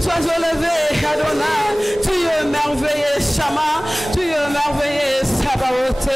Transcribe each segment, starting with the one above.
sois élevé, Adonai. Tu es merveilleux, Shama. Tu es merveilleux, Sabaoth.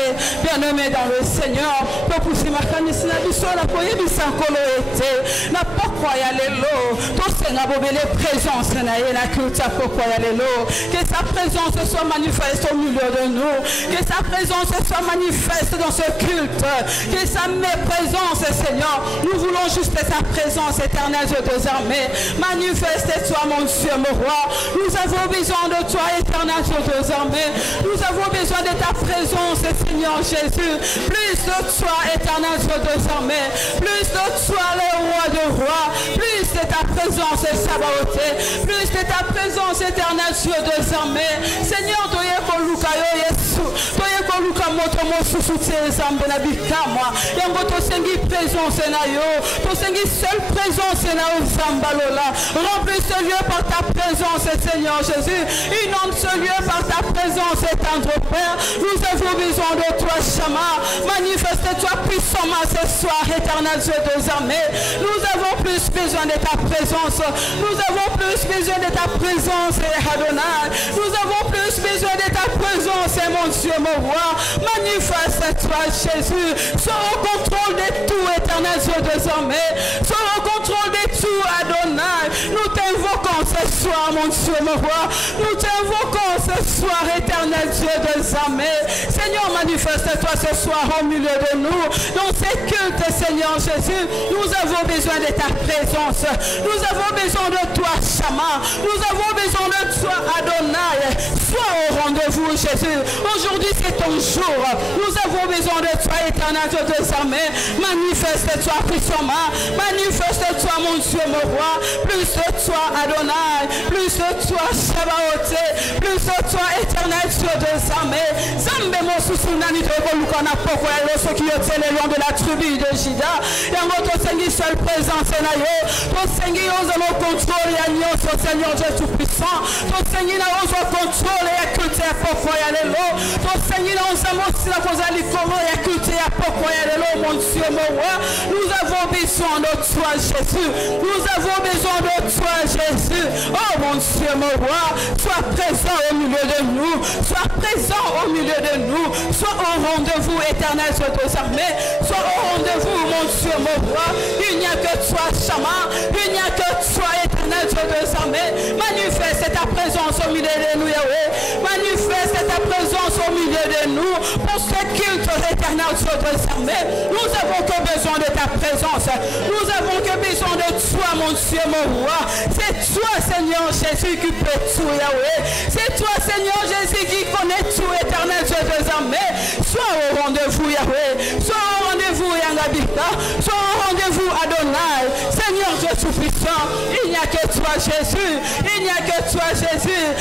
Bien-aimé dans le Seigneur, pour pousser ma canisse, la biso, la poye, bisa, koloete. Na pourquoi y a les lots. Ton Seigneur, bobele présence, na y la culte, pourquoi y a les lots. Que sa présence soit manifeste au milieu de nous. Que sa présence soit manifeste dans ce culte. Que sa présence, Seigneur, nous voulons juste ta présence éternelle, Dieu des armées. Manifeste-toi, mon Dieu, mon roi. Nous avons besoin de toi, éternel, Dieu des armées. Nous avons besoin de ta présence, Seigneur Jésus. Plus de toi, éternel, Dieu des armées. Plus de toi, le roi de rois. Plus de ta présence, Sabaoth. Plus de ta présence, éternel, Dieu des armées. Seigneur, doye koluka yo Yesu. Doye koluka moto mosu soutien zambe na bikamwa. Yango to sengi présence na yo. To sengi seule présence na o zambalola. Remplis ce lieu par ta présence, Seigneur Jésus. Inonde ce lieu par ta présence, tendre Père. Nous avons besoin de toi, Shama. Manifeste-toi puissamment ce soir, éternel Dieu des armées. Nous avons plus besoin de ta présence. Nous avons plus besoin de ta présence, Adonai. Nous avons plus besoin de ta présence, mon Dieu, mon roi. Manifeste-toi, Jésus. Sois au contrôle de tout, éternel Dieu des armées. Sois au contrôle de tout, Adonai. Nous t'invoquons ce soir, mon Dieu, mon roi. Nous t'invoquons ce soir, éternel Dieu des armées. Seigneur, manifeste-toi ce soir au milieu de nous. Dans ces cultes, Seigneur Jésus, nous avons besoin de ta présence. Nous avons besoin de toi, Shama. Nous avons besoin de toi, Adonai. Sois au rendez-vous, Jésus. Aujourd'hui, c'est ton jour. Nous avons besoin de toi, éternel Dieu des armées. Manifeste-toi puissamment. Manifeste-toi, mon Dieu, mon roi. Plus de toi, Adonai. Plus de toi, Sabaoth. Plus de toi, éternel Dieu des armées. Zambe mo susunani de Golukana Poko et ceux qui ont le long de la tribu de Jida. Yango to sengi seule présence na yo. To sengi ozo no contrôle ya nyonso, Seigneur Dieu tout-puissant. To sengi na ozo contrôle ya culte ya Poko ya lelo. To sengi na ozo mosi la kozali komo ya culte ya Poko ya lelo, mon Dieu, mon roi. Nous avons besoin de toi, Jésus. Nous avons besoin de toi, Jésus. Oh, mon Dieu, mon roi. Sois présent au milieu de nous. Sois présent au milieu de nous. Sois au rendez-vous, éternel, Dieu des armées. Sois au rendez-vous, mon Dieu, mon roi. Il n'y a que toi, Shama. Il n'y a que toi, éternel, Dieu des armées. Manifeste ta présence au milieu de nous, Yahweh. Manifeste ta présence au milieu de nous. Pour ce culte, éternel, Dieu des armées. Nous avons que besoin de ta présence. Nous avons que besoin de toi, mon Dieu, mon roi. C'est toi, Seigneur Jésus, qui peut tout, Yahweh. C'est toi, Seigneur Jésus, qui connaît tout, éternel Dieu des armées. Sois au rendez-vous, Yahweh. Sois au rendez-vous, Yangabika. Sois au rendez-vous, Adonai. Seigneur Dieu tout-puissant, il n'y a que toi, Jésus. Il n'y a que toi, Jésus.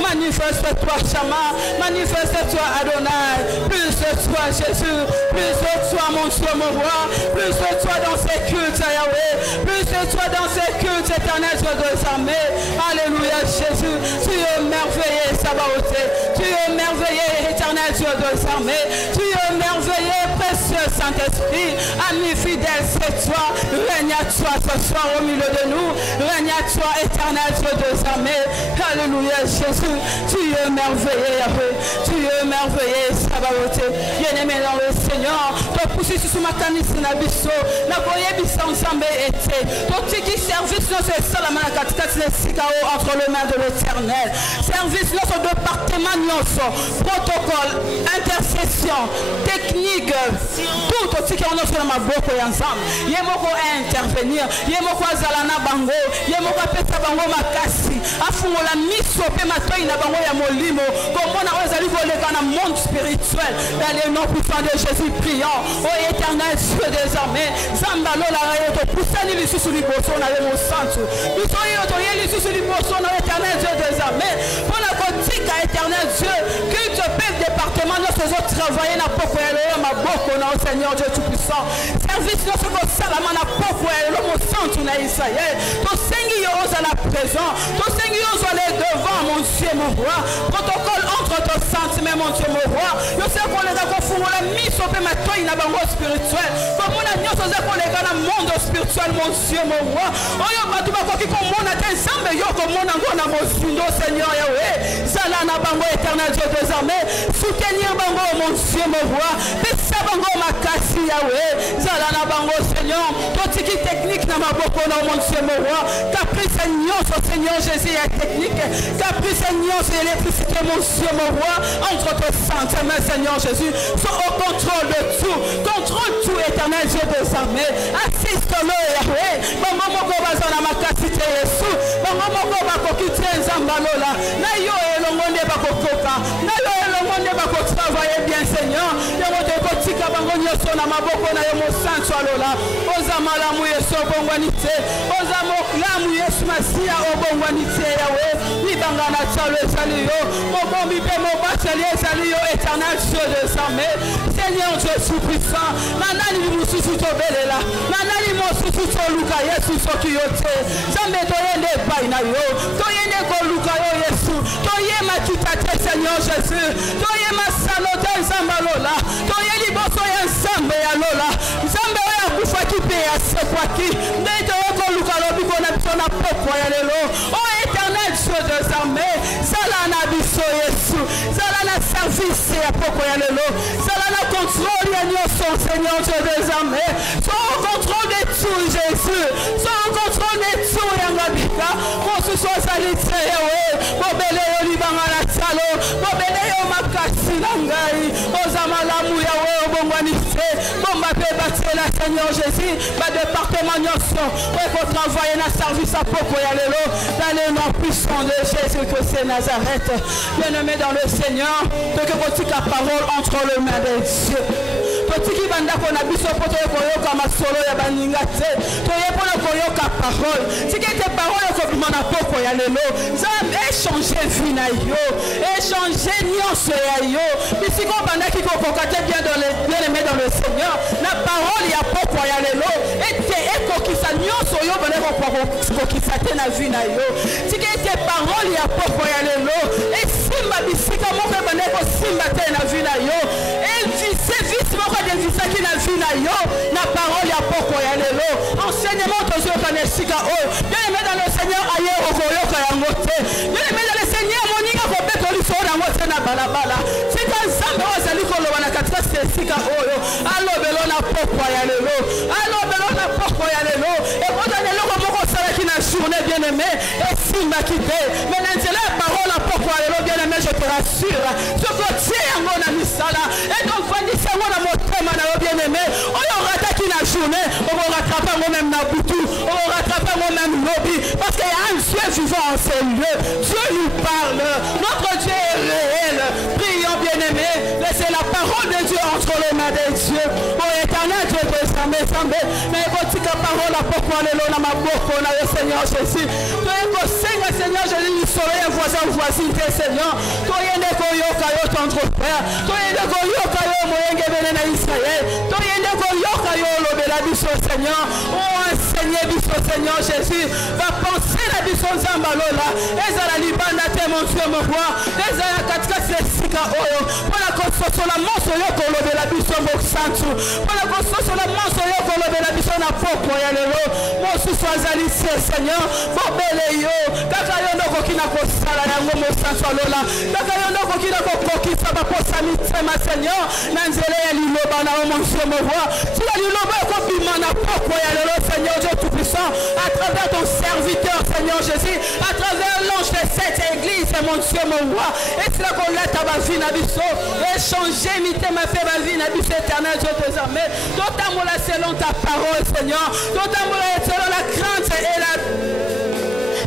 Manifeste-toi, Shama. Manifeste-toi, Adonai. Plus de toi, Jésus. Plus de toi, mon Dieu, mon roi. Plus de toi dans ces cultes, Yahweh. Plus de toi dans ces cultes, éternel Dieu des armées. Alléluia, Jésus. Tu es merveilleux, Sabaoth. Tu es merveilleux, éternel Dieu des armées. Tu es merveilleux, précieux Saint-Esprit. Ami fidèle, c'est toi. Règne à toi ce soir au milieu de nous. Règne à toi, éternel Dieu des armées. Alléluia, Jésus. Tu es merveilleux, Yahweh. Tu es merveilleux, Sabaoth. Bien-aimé dans le Seigneur. Tu pousses sur ma canisse na biso. Na boye bisa ensemble été. Tu qui service notre salamana katikati sikao entre les mains de l'Éternel. Service notre département nyoso. Protocole, intercession, technique, tout ce qui est notre maboko ensemble. Yemoko intervenir. Yemoko azalana bango. Yemoko pesa bango makasi. Afungola miso pe matoi na bango ya molimo. Comment on a osé voler dans le monde spirituel. Dans le nom puissant de Jésus, prions. Oh éternel Dieu des armées. Zambalo la rayoto. Poussani li sous li bosso na le santo. Nous soyons autorisés li sous li bosso na éternel Dieu des armées. Pour la quantique éternel Dieu. Que tu peux département de ces autres travailler na pokoyelo ma boko na Seigneur Dieu tout-puissant. Service de ce que salama na pokoyelo mo santo na Israël. Ton Seigneur ose à la présent. Ton Seigneur ose aller devant mon Dieu mon roi. Protocole entre ton sentiment mon Dieu mon roi. Je sais qu'on les a confondus la mise au peu ma toi il n'a pas spirituel. Comme on a dit on sait qu'on les gars monde spirituel, mon Dieu, mon roi. Oyo batu bakoki komona te nzambe yo komona ngo na mozindo, Seigneur Yahweh. Zala na bango éternel Dieu des armées. Soutenir bango, mon Dieu, mon roi. Pesa bango makasi Yahweh. Zala na bango, Seigneur. Totiki technique na maboko na, mon Dieu, mon roi. Caprice nyonso, Seigneur Jésus, ya technique. Caprice nyonso, électricité, mon Dieu, mon roi. Entre tes saintes mains, Seigneur Jésus. Sois au contrôle de tout. Contrôle tout, éternel Dieu des armées. Assiste-le, Yahweh. Bango moko bazana makasite Yesu. Bango moko bakokite nzambalola. Na yo elongonde bakokoka. Na yo elongonde bakotravailler bien, Seigneur. Yango te kotika bango nyoso na maboko na yo mosantu alola. Oza malamu Yesu obongwanite. Oza mokelamu Yesu Masia obongwanite, Yahweh. Libanga na tchalo ezali yo. Mobombi pe mobachali ezali yo, éternel Dieu des armées. Seigneur Dieu tout-puissant. Nanani mususu tobelela. Nanani mususu toluka Yesu soki yo te. Zambe toyende bai na yo. Toyende koluka yo Yesu. Toyema kitate, Seigneur Jésus. Toyema salote nzambalola. Toyeli boso ya nzambe ya lola. Nzambe ya kufa kipe ya sekwaki. Ndeto koluka lobiko na biso na pokwa ya lelo. Oh éternel Dieu des armées. Zala na biso Yesu. Zala na service ya pokwa ya lelo. Zala na contrôle ya nyoso, Seigneur Dieu des armées. Sois au contrôle de tout, Jésus. Sois au contrôle de tout, Yangabika. Pour ce soit salite, Yahweh. Mobele yo libanga na talo. Mobele yo makasi na ngai. Ozamalamu Yahweh obongwanise. Bomba pe batela, Seigneur Jésus. Ba département nyoso. Ouais, pour travailler na service à poko ya lelo. Dans le nom puissant de Jésus que c'est Nazareth. Bien-aimé dans le Seigneur. Que votre parole entre les mains de Dieu. Totiki bandako na biso poto koyoka masolo ya baninga te. Toyepona koyoka parole. Tiki te parole ko bimana poko ya lelo. Zambe échanger vie na yo. Échanger nyonso ya yo. Bisiko bandaki ko kokate bien aimé dans le Seigneur. La parole ya poko ya lelo. Ete ekokisa nyonso yo bandako kokisa te na vie na yo. Tiki te parole ya poko ya lelo. Et simba bisika moko bandako simba te na vie na yo. Et vise moko de visa qui na vie na yo. Na parole ya poko ya lelo. Enseignement toujours kanesika oh. Bien aimé dans le Seigneur aye okoyoka yango te. Bien aimé dans le Seigneur moninga ko betoli so na ngote na balabala. Sika nzambe ozali koloba na katika sika oyo. Allo belo na poko ya lelo. Allo belo na poko ya lelo. Et quand on est là moko sala ki na journée bien aimé et simba kite. Mais dans la parole à poko ya lelo bien aimé je te rassure. Ce côté yango na misala. Et donc fandisi yango na motema na bien aimé. Oyo rata ki na journée, on va rattraper moi-même na boutou, on va rattraper moi-même lobby parce qu'il y a un Dieu vivant en ces lieux. Dieu nous parle. Notre Dieu est réel. Prions bien aimé. Laissez la parole de Dieu entre les mains de Dieu. Oh éternel Dieu de Samé, mais votre parole à pourquoi le long ma bouche on a le Seigneur Jésus. Toi Seigneur Jésus, le soleil voisin voisine Seigneur. Toi yende koyoka yo ton frère. Toi yende koyoka yo moyenge bene na Israël. Toi yende koyoka yo lobela biso Seigneur. Oh enseigner biso Seigneur Jésus. Va penser la biso zambalola. Ezala libanda te mon Dieu mon roi. Ezala katika sesika oyo. Pour la construction la monso yo kolobela biso moksantu. Pour la construction la monso yo kolobela biso na poko ya lelo. Mosu swazali Seigneur. Bobele yo. Kaka yo ndoko kina kosala yango mosantu alola. Kaka yo ndoko kina kokokisa baposa mitema Seigneur. Na nzele ya liloba na mon Dieu mon roi. Tu la liloba kopima na poko ya lelo Seigneur Dieu tout-puissant. À travers ton serviteur Seigneur Jésus. À travers l'ange de cette église mon Dieu mon roi. Et c'est là qu'on l'a ta vie na biso. Échanger mitema fait ma vie na biso éternel Dieu des armées. D'autant selon ta parole Seigneur. D'autant selon la crainte et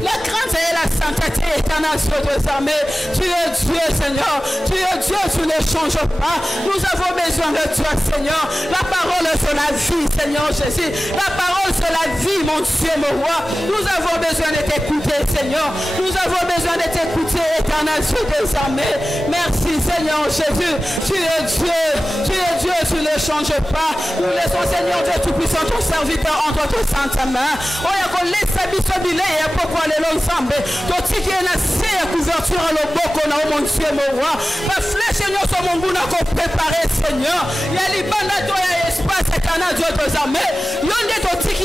la crainte et la sainteté éternelle sur des armées. Tu es Dieu Seigneur. Tu es Dieu, tu ne changes pas. Nous avons besoin de toi Seigneur. La parole c'est la vie Seigneur Jésus. La parole c'est la vie mon Dieu mon roi. Nous avons besoin de t'écouter Seigneur. Nous avons besoin de t'écouter éternel sur des armées. Merci Seigneur Jésus. Tu es Dieu. Tu es Dieu, tu ne changes pas. Nous laissons Seigneur Dieu tout-puissant ton serviteur entre tes saintes mains. Oh y'a qu'on laisse biso bilé et pourquoi les longs semblent. Tout ce qui est nassé à couverture à l'oboko na mon Dieu mon roi. La flèche Seigneur sur mon bout n'a qu'on préparé Seigneur. Il y a les bandes à toi et espace éternel Dieu des armées. Yonde tout ce qui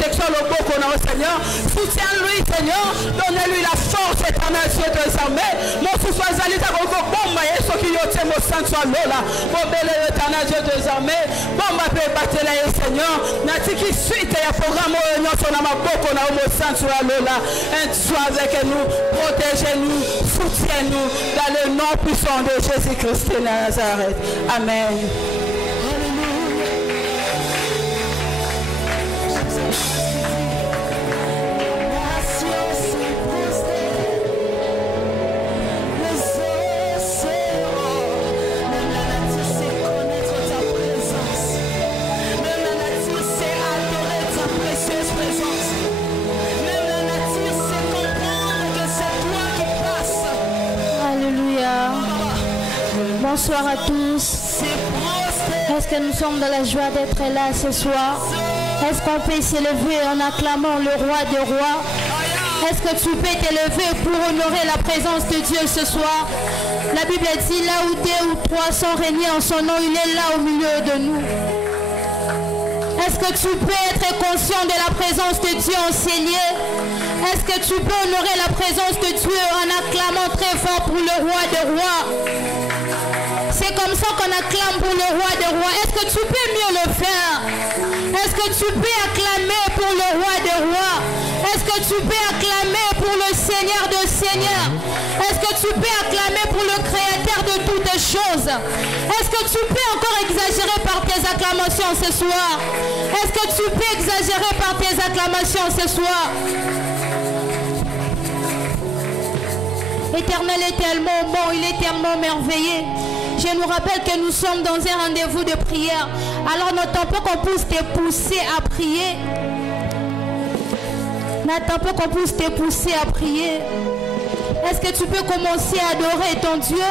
protection, le beau qu'on a, Seigneur. Soutiens-lui, Seigneur. Donnez-lui la force éternelle, Dieu des armées. Mon souffle, Zali, t'as encore bon, mais ce qui y a, c'est mon sang, soit là. Mon bel éternel, Dieu des armées. Bon, ma paix, battez-la, Seigneur. N'a-t-il qui suite, il y a programme, on a beaucoup, on a mon sang, soit là. Sois avec nous, protégez-nous, soutiens-nous dans le nom puissant de Jésus-Christ de Nazareth. Amen. Bonsoir à tous. Est-ce que nous sommes dans la joie d'être là ce soir? Est-ce qu'on peut s'élever en acclamant le roi des rois? Est-ce que tu peux t'élever pour honorer la présence de Dieu ce soir? La Bible dit là où 2 ou 3 sont réunis en son nom, il est là au milieu de nous. Est-ce que tu peux être conscient de la présence de Dieu enseigné? Est-ce que tu peux honorer la présence de Dieu en acclamant très fort pour le roi des rois? C'est comme ça qu'on acclame pour le roi des rois. Est-ce que tu peux mieux le faire? Est-ce que tu peux acclamer pour le roi des rois? Est-ce que tu peux acclamer pour le Seigneur de Seigneurs? Est-ce que tu peux acclamer pour le Créateur de toutes choses? Est-ce que tu peux encore exagérer par tes acclamations ce soir? Est-ce que tu peux exagérer par tes acclamations ce soir? L'Éternel est tellement bon, il est tellement merveilleux. Je nous rappelle que nous sommes dans un rendez-vous de prière. Alors n'attends pas qu'on puisse te pousser à prier. N'attends pas qu'on puisse te pousser à prier. Est-ce que tu peux commencer à adorer ton Dieu?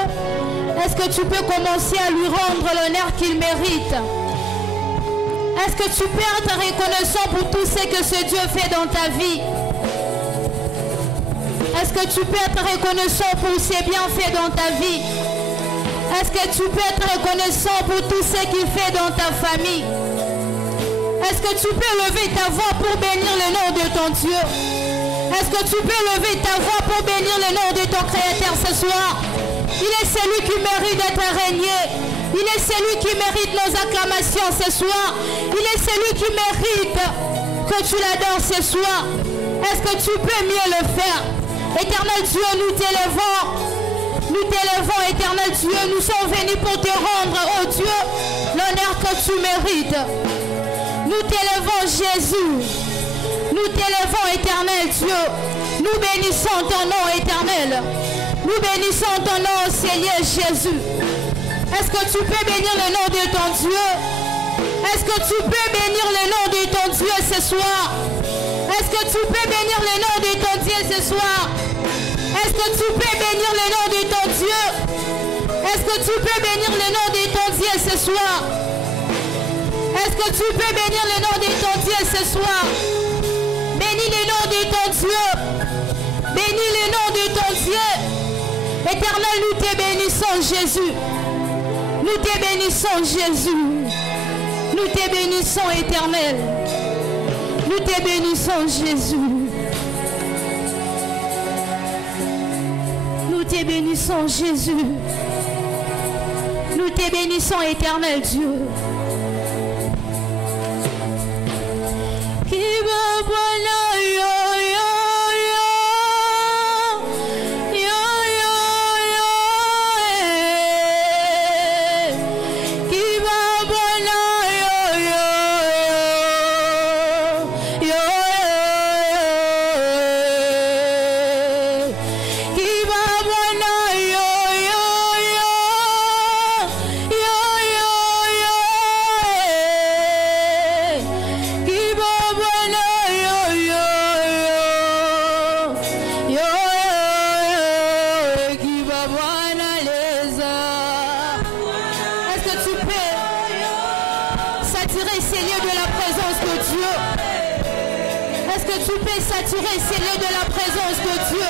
Est-ce que tu peux commencer à lui rendre l'honneur qu'il mérite? Est-ce que tu peux être reconnaissant pour tout ce que ce Dieu fait dans ta vie? Est-ce que tu peux être reconnaissant pour ses bienfaits dans ta vie? Est-ce que tu peux être reconnaissant pour tout ce qu'il fait dans ta famille? Est-ce que tu peux lever ta voix pour bénir le nom de ton Dieu? Est-ce que tu peux lever ta voix pour bénir le nom de ton Créateur ce soir? Il est celui qui mérite d'être régné. Il est celui qui mérite nos acclamations ce soir. Il est celui qui mérite que tu l'adores ce soir. Est-ce que tu peux mieux le faire? Éternel Dieu, nous t'élèvons. Nous t'élèvons, éternel Dieu. Nous sommes venus pour te rendre, oh Dieu, l'honneur que tu mérites. Nous t'élèvons, Jésus. Nous t'élèvons, éternel Dieu. Nous bénissons ton nom, éternel. Nous bénissons ton nom, Seigneur Jésus. Est-ce que tu peux bénir le nom de ton Dieu? Est-ce que tu peux bénir le nom de ton Dieu ce soir? Est-ce que tu peux bénir le nom de ton Dieu ce soir? Est-ce que tu peux bénir le nom de ton Dieu? Est-ce que tu peux bénir le nom de ton Dieu ce soir? Est-ce que tu peux bénir le nom de ton Dieu ce soir? Bénis le nom de ton Dieu. Bénis le nom de ton Dieu. Éternel, nous te bénissons, Jésus. Nous te bénissons, Jésus. Nous te bénissons, éternel. Nous te bénissons, Jésus. Nous te bénissons, Jésus. Nous te bénissons, éternel Dieu. Saturer ces lieux de la présence de Dieu.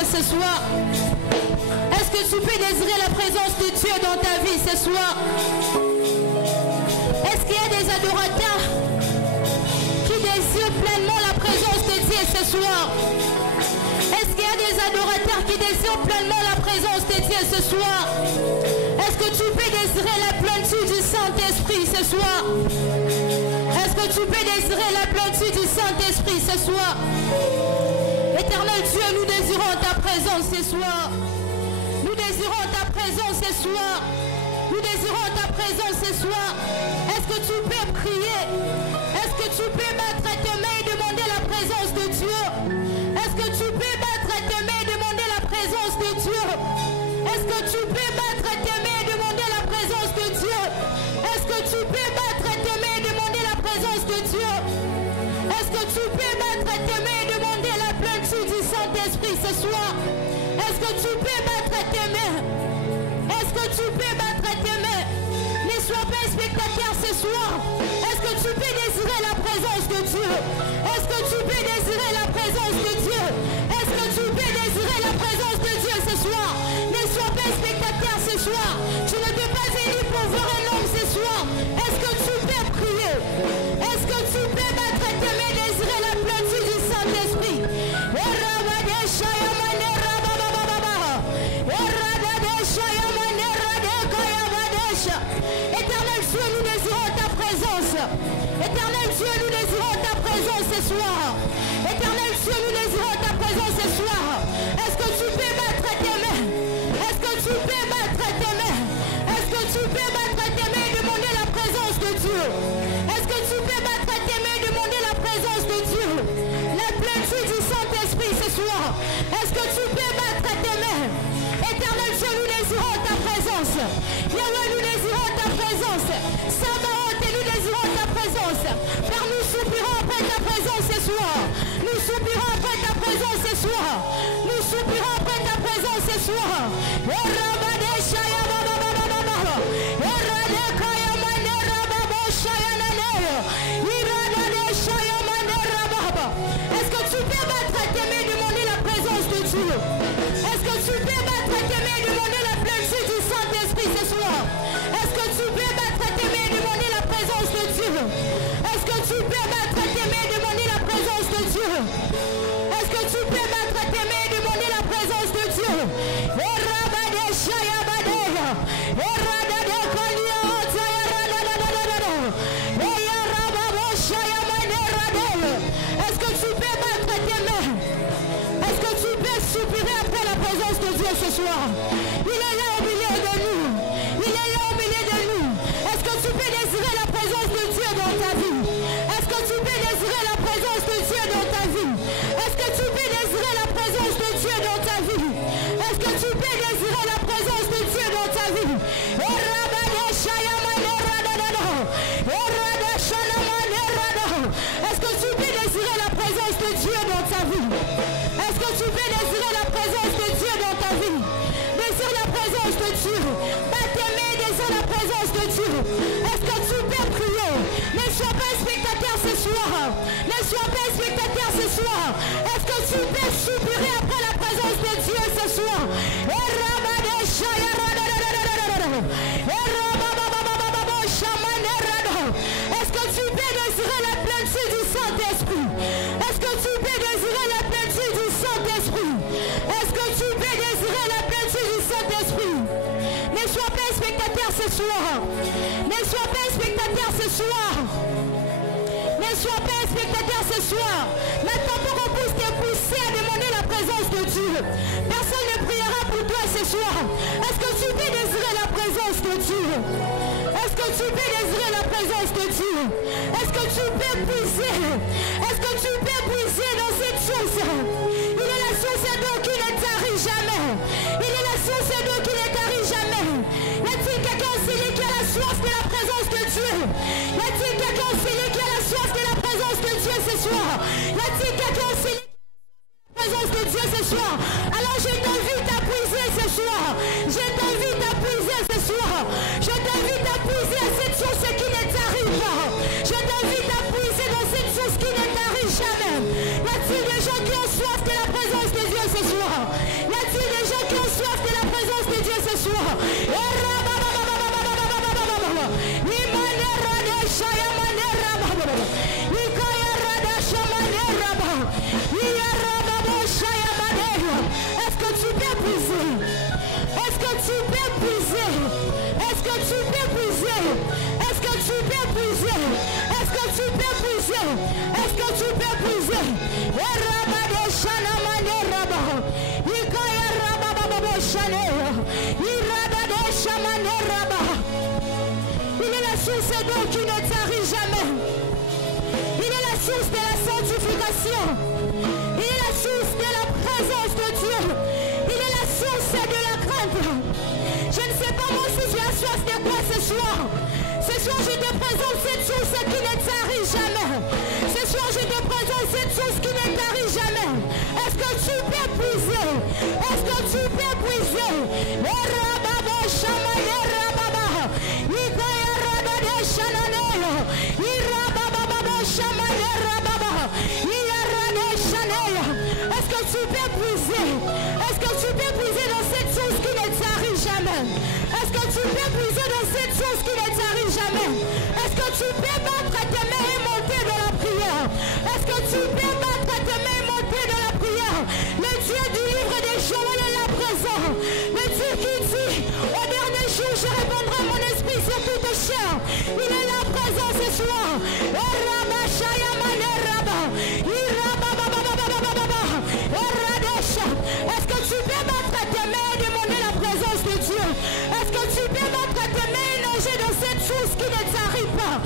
Ce soir, est-ce que tu peux désirer la présence de Dieu dans ta vie ce soir? Est-ce qu'il y a des adorateurs qui désirent pleinement la présence de Dieu ce soir? Est-ce qu'il y a des adorateurs qui désirent pleinement la présence de Dieu ce soir? Est-ce que tu peux désirer la plénitude du Saint-Esprit ce soir? Est-ce que tu peux désirer la plénitude du Saint-Esprit ce soir? Éternel Dieu, nous désirons ta présence ce soir. Nous désirons ta présence ce soir. Nous désirons ta présence ce soir. Est-ce que tu peux prier? Est-ce que tu peux mettre tes mains et demander la présence de Dieu? Est-ce que tu peux mettre tes mains et demander la présence de Dieu? Est-ce que tu peux mettre tes mains et demander la présence de Dieu? Est-ce que tu peux mettre tes mains et demander la présence de Dieu? Est-ce que tu peux mettre tes mains et demander la plénitude du Saint-Esprit ce soir? Est-ce que tu peux mettre tes mains? Est-ce que tu peux mettre tes mains? Ne sois pas un spectateur ce soir. Est-ce que tu peux désirer la présence de Dieu? Est-ce que tu peux désirer la présence de Dieu? Est-ce que tu peux désirer la présence de Dieu ce soir? Ne sois pas un spectateur ce soir. Tu ne peux pas venir pour voir un homme ce soir. Est-ce que tu peux prier? Est-ce que tu peux mettre tes mains et désirer la plénitude du Saint-Esprit? Éternel Dieu, nous désirons ta présence. Éternel Dieu, nous désirons ta présence ce soir. Éternel Dieu, nous désirons ta présence ce soir. Est-ce que tu peux mettre tes mains? Est-ce que tu peux mettre tes mains? Est-ce que tu peux mettre tes mains et demander la présence de Dieu? Est-ce que tu peux mettre tes mains et demander la présence de Dieu? La plénitude du Saint-Esprit ce soir. Est-ce que tu peux mettre tes mains? Éternel Dieu, nous désirons ta présence. Yahweh, nous désirons ta présence. Sabaoth, nous soir. Est-ce que tu peux battre tes mains et demander la présence de Dieu? Est-ce que tu peux battre tes mains et demander la plénitude du Saint-Esprit ce soir? Est-ce que tu peux battre tes mains et demander la présence de Dieu? Est-ce que tu peux battre tes mains et demander la présence de Dieu? Est-ce que tu peux battre tes mains et demander la présence de Dieu? Est-ce que tu peux battre tes mains? Est-ce que tu peux soupirer après la présence de Dieu ce soir? Il est là au milieu de nous. Il est là au milieu de nous. Est-ce que tu peux désirer la présence de Dieu dans ta vie? Est-ce que tu peux désirer la présence de Dieu dans ta vie? Est-ce que tu peux désirer la présence de Dieu dans ta vie? Est-ce que tu peux désirer la présence de Dieu dans ta vie? Est-ce que tu peux désirer la présence de Dieu dans ta vie? Est-ce que tu peux désirer la présence de Dieu dans ta vie? Désire la présence de Dieu. Bat tes mains, désire la présence de Dieu. Est-ce que tu peux prier? Ne sois pas un spectateur ce soir. Ne sois pas un spectateur ce soir. Est-ce que tu peux soupirer après la présence de Dieu ce soir? Est-ce que tu peux désirer la plénitude du Saint-Esprit? Est-ce que tu peux désirer la plénitude du Saint-Esprit? Est-ce que tu peux désirer la plénitude du Saint-Esprit? Ne sois pas un spectateur ce soir. Ne sois pas un spectateur ce soir. Ne sois pas un spectateur ce soir. Maintenant pour qu'on puisse te pousser à demander la présence de Dieu. Personne ne priera pour toi ce soir. Est-ce que tu peux désirer la présence de Dieu? Est-ce que tu peux désirer la présence de Dieu? Est-ce que tu peux puiser? Est-ce que tu peux puiser dans cette source? Il est la source d'eau qui ne tarit jamais. Il est la source d'eau qui ne tarit jamais. Y a-t-il quelqu'un aussi qui a la soif de la présence de Dieu? Y a-t-il quelqu'un aussi qui a la soif de la présence de Dieu ce soir? Y a-t-il quelqu'un aussi qui a la présence de Dieu ce soir? Alors je t'invite à puiser ce soir. Je t'invite à puiser ce soir. Je t'invite à puiser à cette source qui ne t'arrive pas. Je t'invite à puiser dans cette source qui ne t'arrive jamais. Y a-t-il des gens qui ont soif de la présence de Dieu ce soir? Y a-t-il des gens qui ont soif de la présence de Dieu ce soir? Est-ce que tu peux puiser? Est-ce que tu peux puiser? Est-ce que tu peux puiser? Est-ce que tu peux puiser? Est-ce que tu peux puiser? Est-ce que tu peux puiser? Il est la source d'eau qui ne tarit jamais. Il est la source de la sanctification. Il est la source de la présence de Dieu. Il est la source de la crainte. Je ne sais pas moi si tu as soif de quoi ce soir. Ce soir je te présente cette source qui ne tarit jamais. Ce soir je te présente cette source qui ne tarit jamais. Est-ce que tu peux puiser? Est-ce que tu peux puiser? Est-ce que tu peux puiser? Est-ce que tu peux puiser dans cette source qui ne tarit jamais? Est-ce que tu peux puiser dans cette source qui ne tarit jamais? Est-ce que tu peux battre tes mains et monter dans la prière? Est-ce que tu peux battre tes mains et monter dans la prière? Le Dieu du livre des Joël est là présent. Le Dieu qui dit au dernier jour je répandrai mon esprit sur toute chair. Il est là présent ce soir. Est-ce que tu peux battre tes mains et demander la présence de Dieu? Est-ce que tu peux battre tes mains et nager dans cette source qui ne t'arrive pas?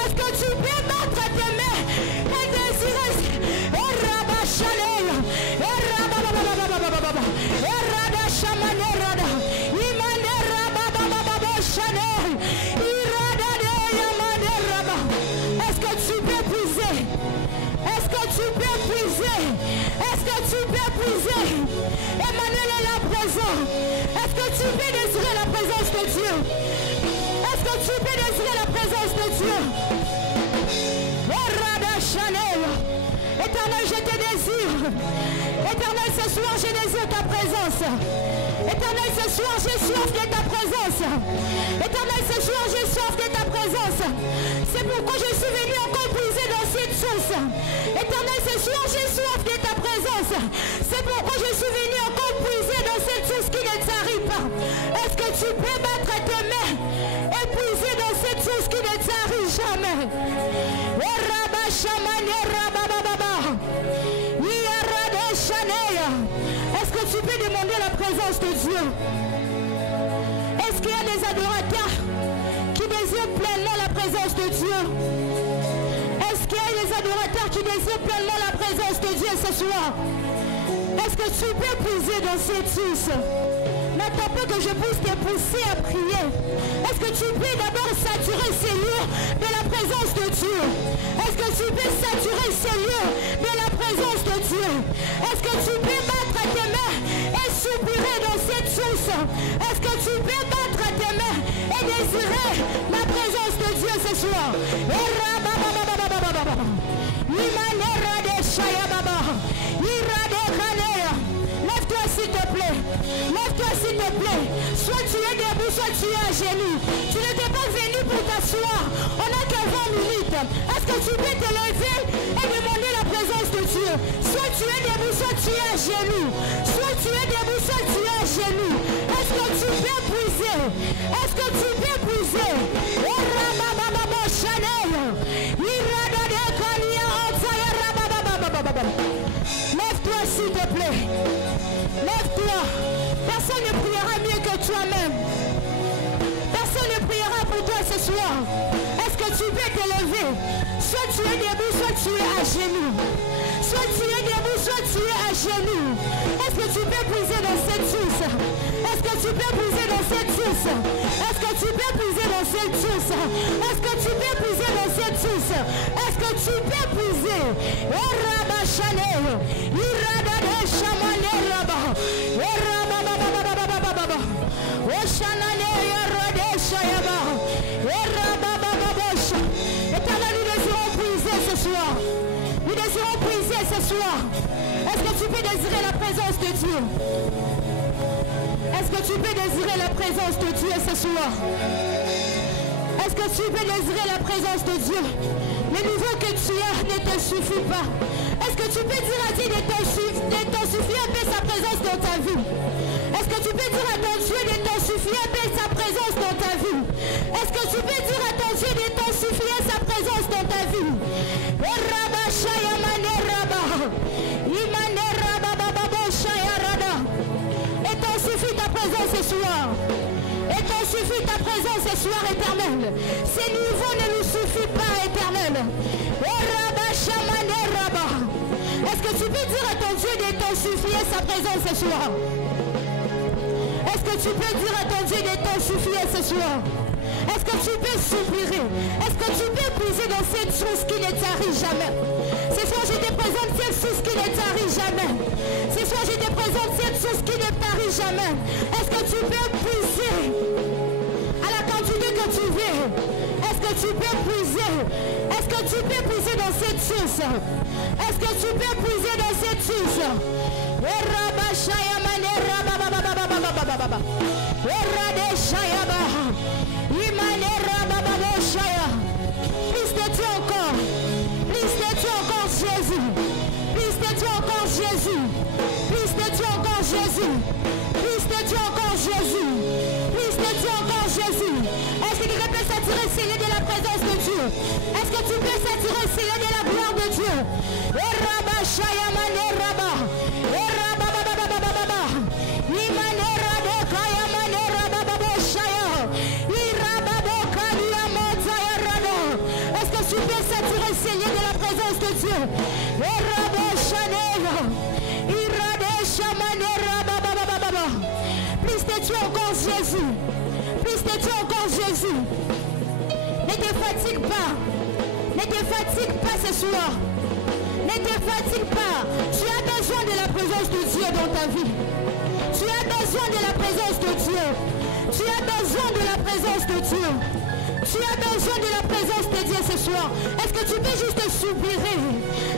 Est-ce que tu peux battre tes mains et désirer? Est-ce que tu peux puiser? Est-ce que tu peux puiser? puiser? Est-ce que tu peux puiser? Emmanuel est là présent. Est-ce que tu peux désirer la présence de Dieu? Est-ce que tu peux désirer la présence de Dieu? Éternel, je te désire. Éternel, ce soir, je désire ta présence. Éternel, ce soir, j'ai soif de ta présence. Éternel, ce soir, j'ai soif de ta présence. C'est pourquoi je suis venu encore puiser dans cette source. Éternel, ce soir, j'ai soif de ta présence. C'est pourquoi je suis venu encore puiser dans cette source qui ne t'arrive pas. Est-ce que tu peux battre tes mains et puiser dans cette source qui ne t'arrive jamais? Est-ce que tu peux demander la présence de Dieu? Est-ce qu'il y a des adorateurs qui désirent pleinement la présence de Dieu? Est-ce qu'il y a des adorateurs qui désirent pleinement la présence de Dieu ce soir? Est-ce que tu peux puiser dans cette source? N'attends pas que je puisse te pousser à prier. Est-ce que tu peux d'abord saturer ces lieux de la présence de Dieu? Est-ce que tu peux saturer ces lieux de la présence de Dieu? Est-ce que tu peux battre tes mains et soupirer dans cette source? Est-ce que tu peux battre tes mains et désirer la présence de Dieu ce soir? Lève-toi s'il te plaît. Lève-toi s'il te plaît. Soit tu es debout, soit tu es à genoux. Tu n'étais pas venu pour t'asseoir. On n'a que 20 minutes. Est-ce que tu peux te lever et demander la présence de Dieu? Soit tu es debout, soit tu es à genoux. Soit tu es debout, soit tu es à genoux. Est-ce que tu peux puiser? Est-ce que tu peux puiser? Lève-toi s'il te plaît. Lève-toi. Personne ne priera mieux que toi-même. Personne ne priera pour toi ce soir. Est-ce que tu peux te lever? Soit tu es debout, soit tu es à genoux. Soit tu es debout, soit tu es à genoux. Est-ce que tu peux puiser dans cette source? Est-ce que tu peux puiser dans cette source? Est-ce que tu peux puiser dans cette source? Est-ce que tu peux puiser dans cette source? Est-ce que tu peux puiser? Éternel, nous désirons puiser ce soir. Nous désirons puiser ce soir. Est-ce que tu peux désirer la présence de Dieu? Est-ce que tu peux désirer la présence de Dieu ce soir? Est-ce que tu peux désirer la présence de Dieu? Le niveau que tu as ne te suffit pas. Est-ce que tu peux dire à Dieu d'intensifier un peu sa présence dans ta vie? Est-ce que tu peux dire à ton Dieu d'intensifier un peu sa présence dans ta vie? Est-ce que tu peux dire à ton Dieu d'intensifier sa présence dans ta vie? Intensifie ta présence ce soir. Intensifie ta présence ce soir, éternel. Ces niveaux ne nous suffisent pas, éternel. Est-ce que tu peux dire à ton Dieu d'intensifier sa présence ce soir? Est-ce que tu peux dire à ton Dieu d'intensifier ce soir? Est-ce que tu peux soupirer? Est-ce que tu peux puiser dans cette source qui ne t'arrive jamais? Ce soir, je te présente cette source qui ne t'arrive jamais. Ce soir, je te présente cette source qui ne t'arrive jamais. Est-ce que tu peux puiser à la quantité que tu veux? Est-ce que tu peux puiser? Est-ce que tu peux puiser dans cette source? Est-ce que tu peux puiser dans cette source? Plus de Dieu encore. Plus de Dieu encore, Jésus. Plus de Dieu encore, Jésus. Plus de Dieu encore, Jésus. Plus de Dieu encore, Jésus. Plus de Dieu encore, Jésus. Est-ce que quelqu'un peut s'attirer Seigneur de la présence de Dieu? Est-ce que tu peux s'attirer Seigneur de la gloire de Dieu? Est-ce que tu peux s'attirer Seigneur de la présence de Dieu? Plus de Dieu encore Jésus. Plus de Dieu encore Jésus. Ne te fatigue pas. Ne te fatigue pas ce soir. Ne Ne te fatigue pas. Tu as besoin de la présence de Dieu dans ta vie. Tu as besoin de la présence de Dieu. Tu as besoin de la présence de Dieu. Tu as besoin de la présence de Dieu ce soir. Est-ce que tu peux juste soupirer?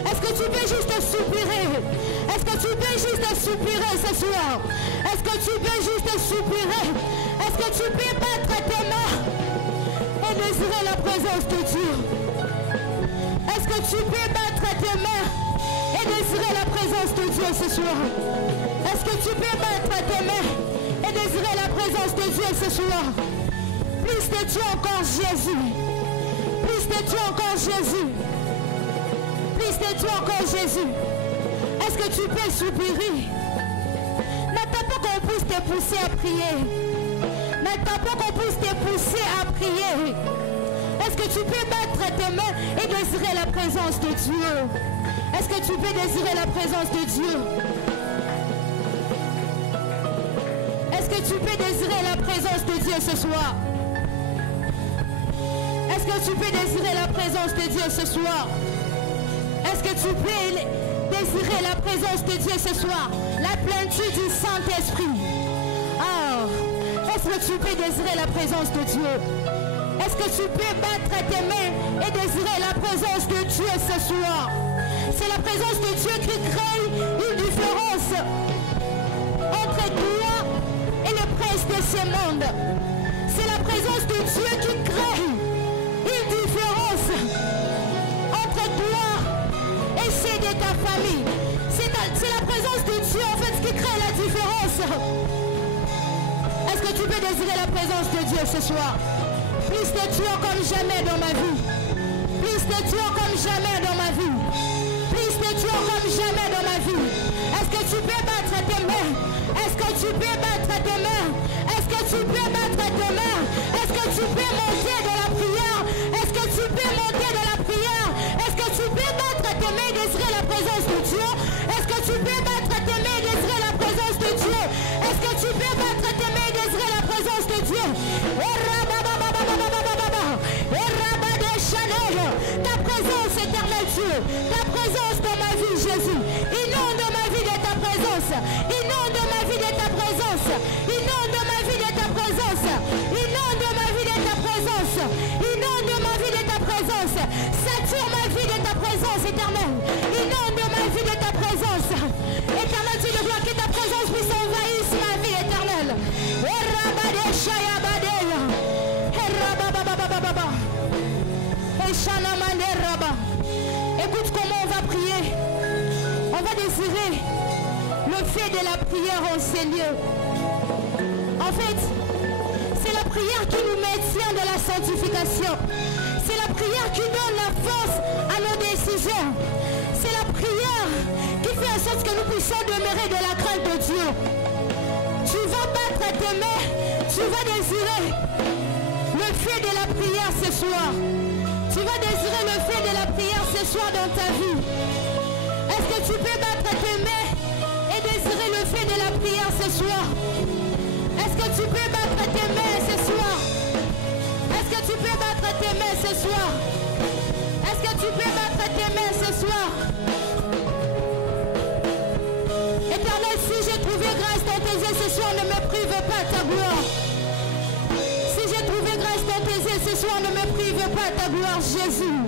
Est-ce que tu peux juste soupirer? Est-ce que tu peux juste soupirer ce soir? Est-ce que tu peux juste soupirer? Est-ce que tu peux battre tes mains et désirer la présence de Dieu? Est-ce que tu peux battre tes mains et désirer la présence de Dieu ce soir? Est-ce que tu peux battre tes mains et désirer la présence de Dieu ce soir? Plus de Dieu encore Jésus. Plus de Dieu encore Jésus. Plus de Dieu encore Jésus. Est-ce que tu peux soupirer? N'attends pas qu'on puisse te pousser à prier. N'attends pas qu'on puisse te pousser à prier. Est-ce que tu peux battre tes mains et désirer la présence de Dieu? Est-ce que tu peux désirer la présence de Dieu? Est-ce que tu peux désirer la présence de Dieu ce soir? Est-ce que tu peux désirer la présence de Dieu ce soir? Est-ce que tu peux désirer la présence de Dieu ce soir? La plénitude du Saint-Esprit. Oh. Est-ce que tu peux désirer la présence de Dieu? Est-ce que tu peux battre tes mains et désirer la présence de Dieu ce soir? C'est la présence de Dieu qui crée une différence entre toi et le prince de ce monde. C'est la présence de Dieu qui crée une différence entre toi et ceux de ta famille. C'est la présence de Dieu en fait qui crée la différence. Est-ce que tu peux désirer la présence de Dieu ce soir? Plus de Dieu comme jamais dans ma vie. Plus de Dieu comme jamais dans ma vie. Plus de Dieu comme jamais dans ma vie. Est-ce que tu peux battre tes mains? Est-ce que tu peux battre tes mains? Est-ce que tu peux battre tes mains? Est-ce que tu peux monter de la prière? Est-ce que tu peux monter de la prière? Est-ce que tu peux battre tes mains et désirer la présence de Dieu? Est-ce que tu peux battre tes mains et désirer la présence de Dieu? Est-ce que tu peux battre tes mains et désirer la présence de Dieu? Ta présence éternelle Dieu, ta présence dans ma vie Jésus, inonde ma vie de ta présence, inonde ma vie de ta présence, inonde ma vie de ta présence, inonde ma vie de ta présence, inonde ma vie de ta présence, sature ma vie de ta présence éternelle, inonde ma vie de ta présence, éternel Dieu de gloire, que ta présence puisse envahir ma vie éternelle. Écoute comment on va prier. On va désirer le fait de la prière en ces lieux. En fait, c'est la prière qui nous maintient dans la sanctification. C'est la prière qui donne la force à nos décisions. C'est la prière qui fait en sorte que nous puissions demeurer de la crainte de Dieu. Tu vas battre tes mains, tu vas désirer le fait de la prière ce soir. Tu vas désirer le fait de la prière ce soir dans ta vie. Est-ce que tu peux battre tes mains et désirer le fait de la prière ce soir? Est-ce que tu peux battre tes mains ce soir? Est-ce que tu peux battre tes mains ce soir? Est-ce que tu peux battre tes mains ce soir? Éternel, si j'ai trouvé grâce dans tes yeux ce soir, ne me prive pas ta gloire. Si j'ai trouvé grâce dans tes yeux ce soir, ne me prive pas ta gloire, Jésus.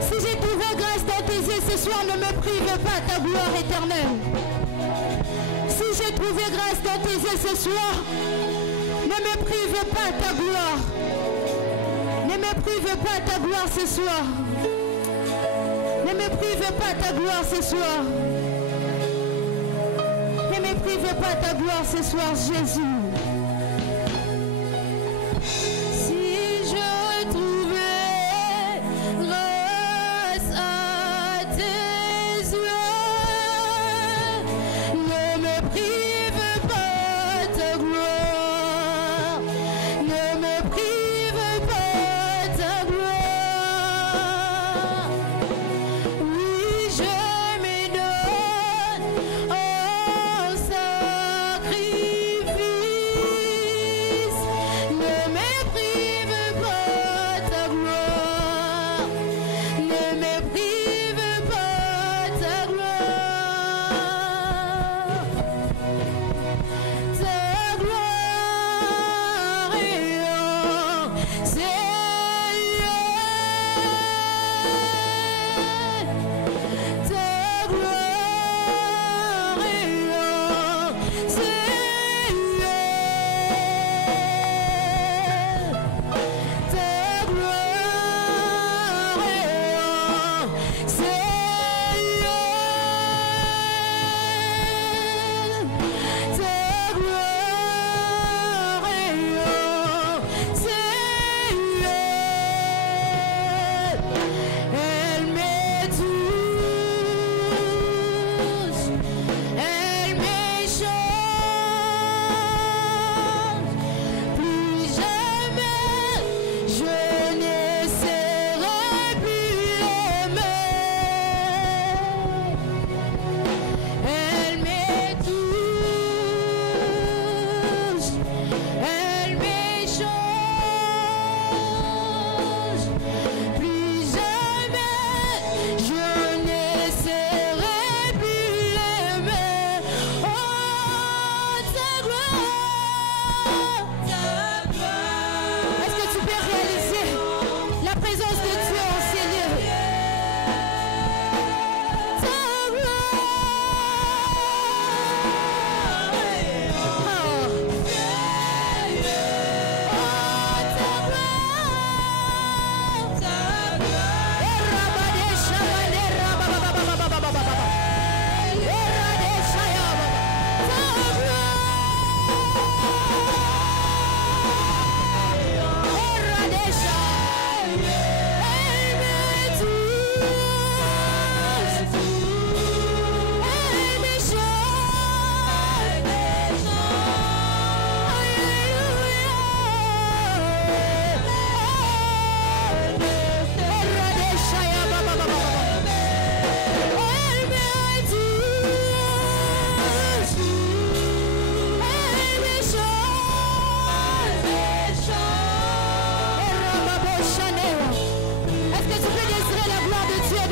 Si j'ai trouvé grâce dans tes yeux ce soir, ne me prive pas ta gloire éternelle. Si j'ai trouvé grâce dans tes yeux ce soir, ne me prive pas ta gloire. Ne me prive pas ta gloire ce soir. Ne me prive pas ta gloire ce soir. Ne me prive pas ta gloire ce soir, Jésus. Sacrifice.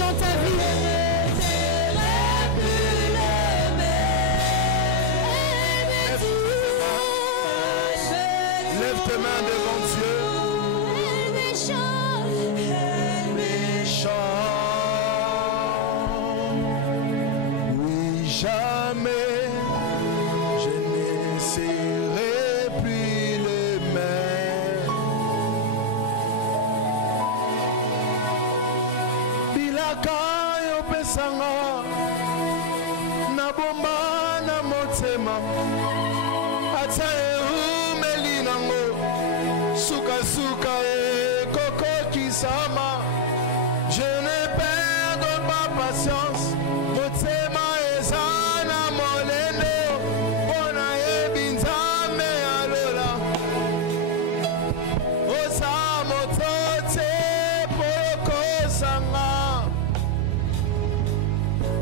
dans ta vie. Lève tes mains devant Dieu. Oui, jamais je ne serai plus le même. Bilaka yo pesanga na bomba na motema ata eumeli nango suka suka e koko kisama. Je ne perds pas patience. Motema ezana molendo bona ebinzame alola osa motote poko sanga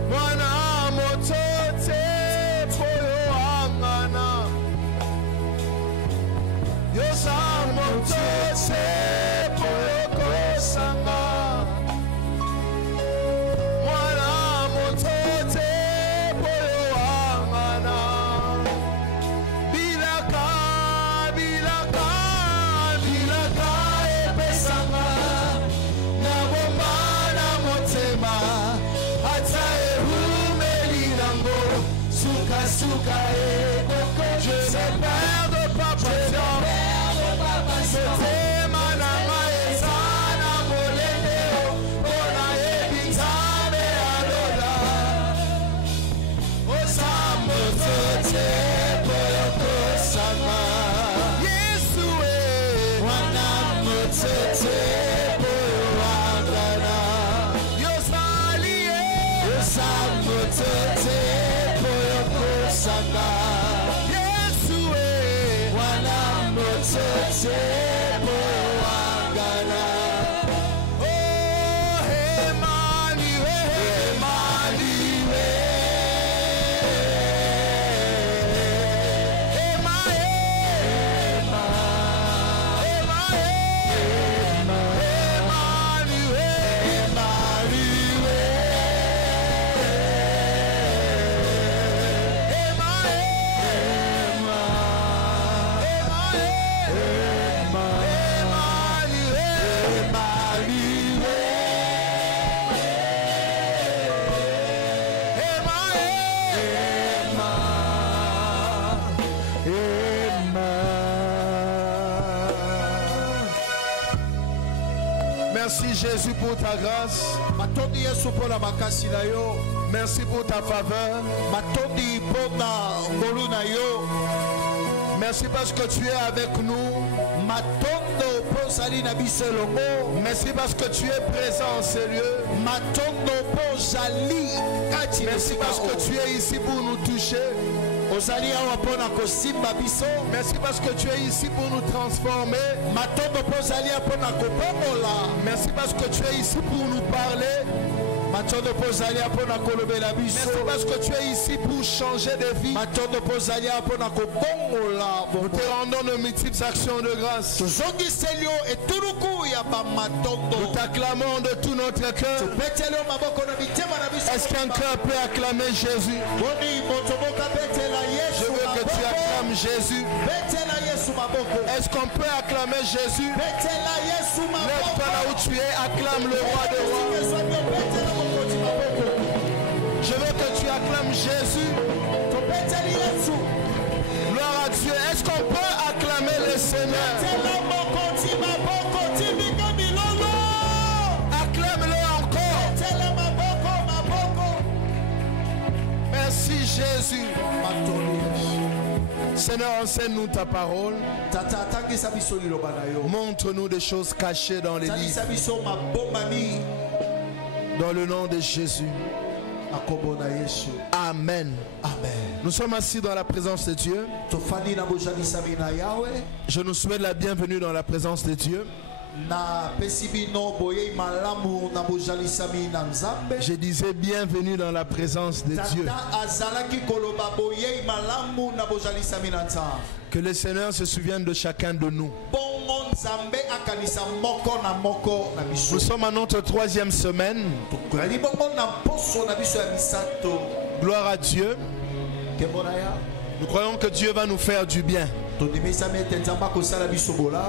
bona motote poyo angana yosa motote poko sanga je ne perds pas patience. Motema nanga ezana molende bona ebinzame alola osa motote poloko sama Yesu wana motote poangana yosali osa motote poloko sama Yesu wana motote poangana. Oh Emmanuel, merci Jésus pour ta grâce. Merci pour ta faveur. Merci parce que tu es avec nous. Merci parce que tu es présent en ces lieux. Merci parce que tu es ici pour nous toucher. Merci parce que tu es ici pour nous transformer. Merci parce que tu es ici pour nous parler. Merci parce que tu es ici pour changer de vie. Nous te rendons de multiples actions de grâce. Nous t'acclamons de tout notre cœur. Est-ce qu'un cœur peut acclamer Jésus? Je veux que tu acclames Jésus. Est-ce qu'on peut acclamer Jésus? Lève-toi là où tu es, acclame le roi des rois. Je veux que tu acclames Jésus. Gloire à Dieu. Est-ce qu'on peut acclamer le Seigneur? Acclame-le encore. Merci Jésus. Seigneur, enseigne-nous ta parole. Montre-nous des choses cachées dans les livres. Dans le nom de Jésus. Amen. Amen. Nous sommes assis dans la présence de Dieu. Je nous souhaite la bienvenue dans la présence de Dieu. Je disais bienvenue dans la présence de Dieu. Que le Seigneur se souvienne de chacun de nous. Nous sommes à notre 3e semaine. Gloire à Dieu. Nous croyons que Dieu va nous faire du bien.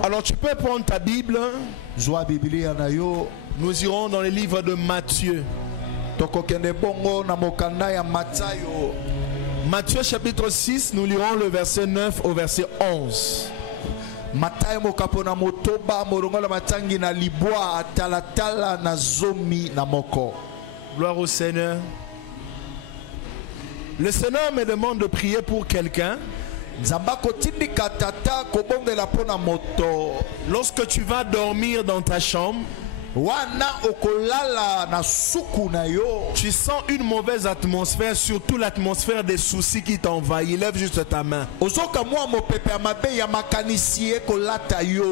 Alors tu peux prendre ta Bible. Nous irons dans les livres de Matthieu. Matthieu chapitre 6, nous lirons le verset 9 au verset 11. Gloire au Seigneur. Le Seigneur me demande de prier pour quelqu'un. Lorsque tu vas dormir dans ta chambre, tu sens une mauvaise atmosphère, surtout l'atmosphère des soucis qui t'envahit. Lève juste ta main.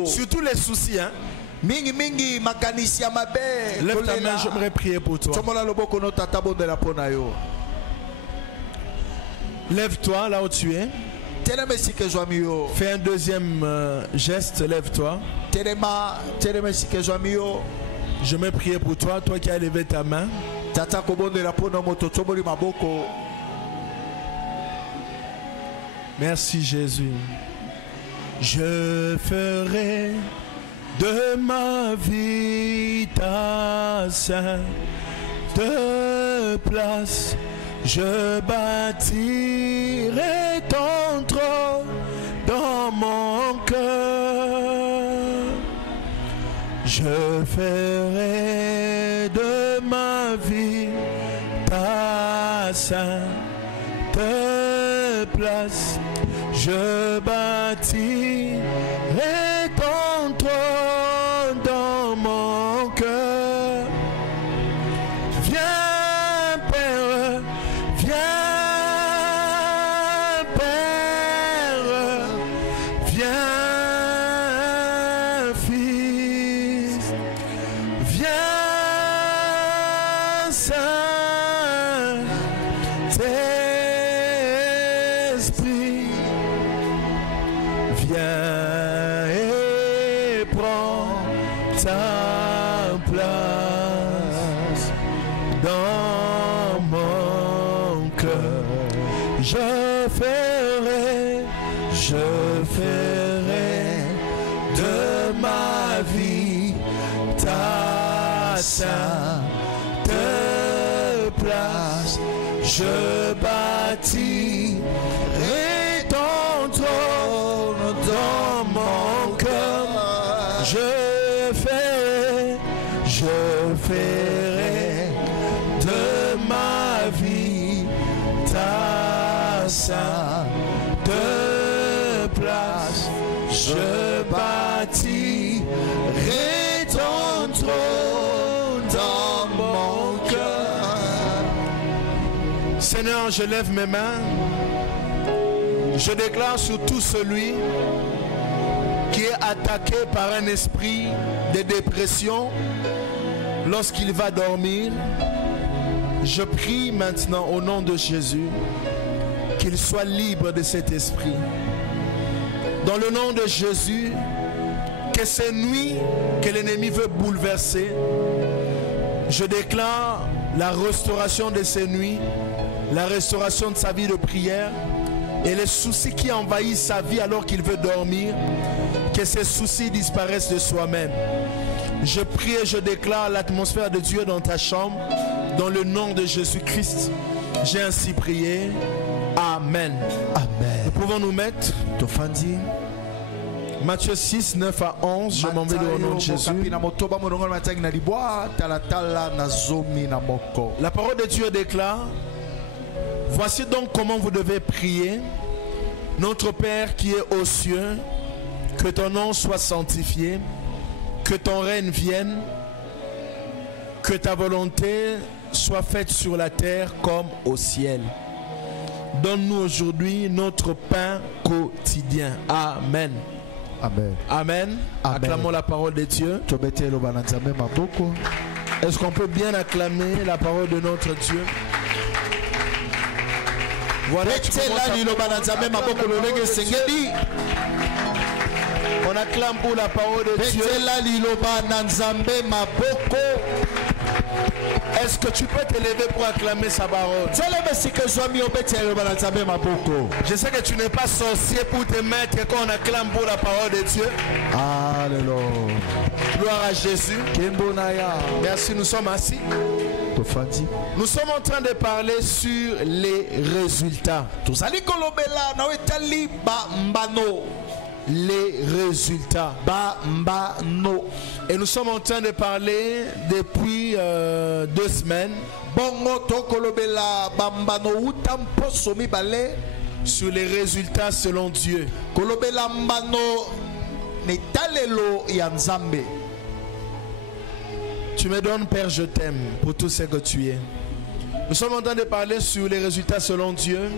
Surtout les soucis, hein? Lève ta main, j'aimerais prier pour toi. Lève-toi là où tu es. Fais un deuxième geste, lève-toi. Je vais prier pour toi, toi qui as levé ta main. Merci Jésus. Je ferai de ma vie ta sainte place. Je bâtirai ton trône dans mon cœur. Je ferai de ma vie ta sainte place. Je bâtirai ton trône dans mon cœur. Viens Père, viens Père, viens Fils, viens Saint-Esprit, viens et prends ta place dans mon cœur. Je ferai de ma vie ta sainte place. Je bâtirai ton trône dans mon cœur. Je ferai de ma vie ta sainte place. Je bâtirai ton trône dans mon cœur. Seigneur, je lève mes mains. Je déclare sur tout celui qui est attaqué par un esprit de dépression lorsqu'il va dormir. Je prie maintenant au nom de Jésus qu'il soit libre de cet esprit. Dans le nom de Jésus, que ces nuits que l'ennemi veut bouleverser, je déclare la restauration de ces nuits, la restauration de sa vie de prière et les soucis qui envahissent sa vie alors qu'il veut dormir, que ces soucis disparaissent de soi-même. Je prie et je déclare l'atmosphère de Dieu dans ta chambre, dans le nom de Jésus-Christ. J'ai ainsi prié. Amen. Amen. Nous pouvons nous mettre. Matthieu 6, 9 à 11. Je m'en vais au nom de Jésus. La parole de Dieu déclare: voici donc comment vous devez prier. Notre Père qui est aux cieux, que ton nom soit sanctifié, que ton règne vienne, que ta volonté soit faite sur la terre comme au ciel. Donne-nous aujourd'hui notre pain quotidien. Amen. Amen. Amen. Amen. Acclamons la parole de Dieu. Est-ce qu'on peut bien acclamer la parole de notre Dieu? Voilà, On acclame pour la parole de Dieu. Est-ce que tu peux te lever pour acclamer sa parole? Je sais que tu n'es pas sorcier pour te mettre quand on acclame pour la parole de Dieu. Alléluia. Gloire à Jésus. Merci, nous sommes assis. Nous sommes en train de parler sur les résultats. Les résultats. Et nous sommes en train de parler depuis 2 semaines sur les résultats selon Dieu. Tu me donnes, Père, je t'aime pour tout ce que tu es. Nous sommes en train de parler sur les résultats selon Dieu.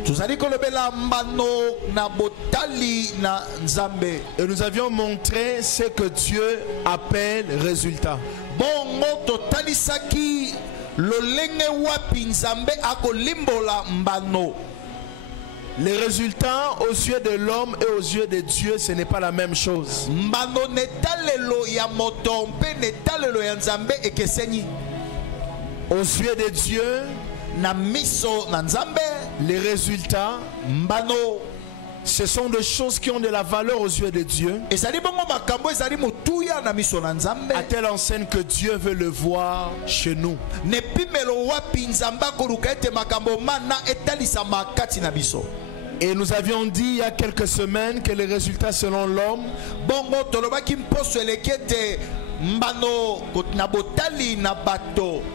Et nous avions montré ce que Dieu appelle résultats. Les résultats aux yeux de l'homme et aux yeux de Dieu, ce n'est pas la même chose. Aux yeux de Dieu, les résultats, ce sont des choses qui ont de la valeur aux yeux de Dieu. À telle enseigne que Dieu veut le voir chez nous. Et nous avions dit il y a quelques semaines que les résultats selon l'homme,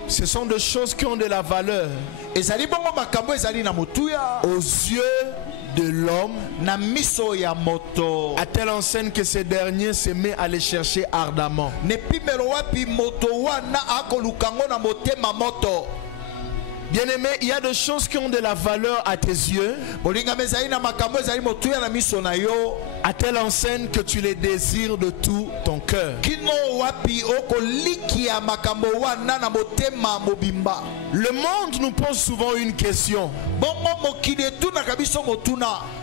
ce sont des choses qui ont de la valeur aux yeux de l'homme, à telle enseigne que ce dernier se met à les chercher ardemment. Bien-aimé, il y a des choses qui ont de la valeur à tes yeux, à telle enseigne que tu les désires de tout ton cœur. Le monde nous pose souvent une question.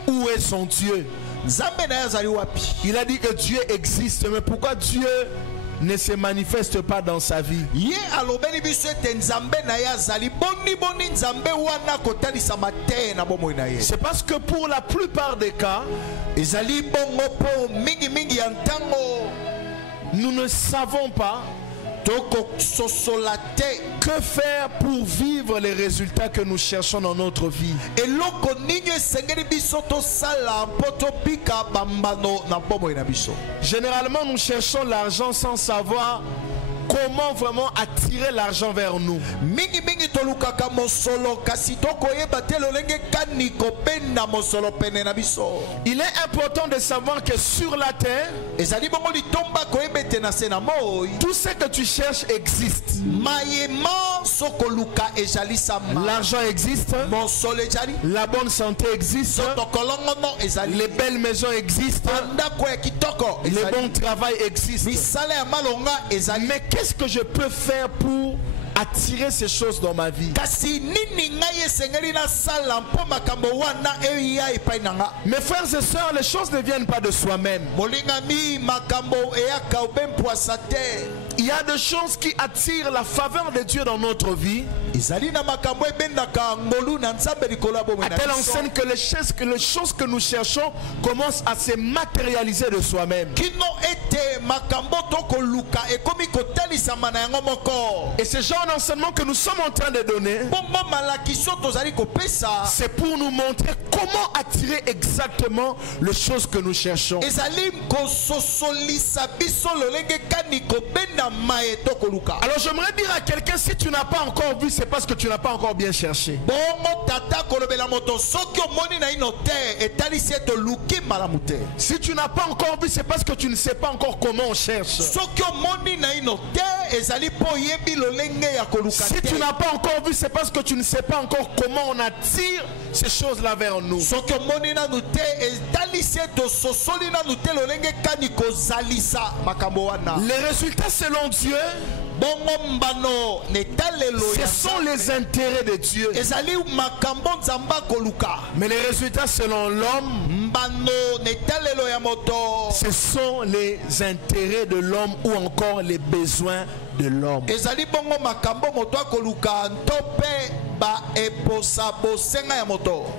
Où est son Dieu? Il a dit que Dieu existe, mais pourquoi Dieu ne se manifeste pas dans sa vie? C'est parce que pour la plupart des cas, nous ne savons pas que faire pour vivre les résultats que nous cherchons dans notre vie. Généralement, nous cherchons l'argent sans savoir comment vraiment attirer l'argent vers nous. Il est important de savoir que sur la terre, tout ce que tu cherches existe. L'argent existe, la bonne santé existe, les belles maisons existent, le bon travail existe. Mais qu'est-ce que je peux faire pour attirer ces choses dans ma vie? Mes frères et sœurs, les choses ne viennent pas de soi-même. Il y a des choses qui attirent la faveur de Dieu dans notre vie, à telle enseigne que les choses que nous cherchons commencent à se matérialiser de soi-même. Et ce genre d'enseignement que nous sommes en train de donner, c'est pour nous montrer comment attirer exactement les choses que nous cherchons. Alors j'aimerais dire à quelqu'un, si tu n'as pas encore vu, c'est parce que tu n'as pas encore bien cherché. Si tu n'as pas encore vu, c'est parce que tu ne sais pas encore comment on cherche. Si tu n'as pas encore vu, c'est parce que tu ne sais pas encore comment on attire ces choses-là vers nous. Les résultats selon Dieu Ce sont les intérêts de Dieu. Mais les résultats selon l'homme, ce sont les intérêts de l'homme ou encore les besoins de l'homme.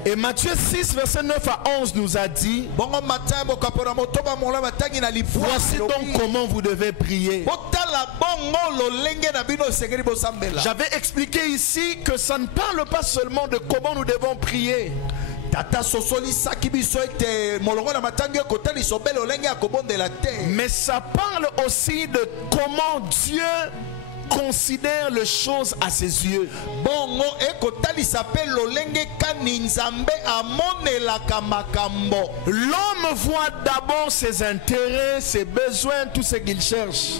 Et Matthieu 6 verset 9 à 11 nous a dit: voici donc comment vous devez prier. J'avais expliqué ici que ça ne parle pas seulement de comment nous devons prier, mais ça parle aussi de comment Dieu considère les choses à ses yeux. L'homme voit d'abord ses intérêts, ses besoins, tout ce qu'il cherche.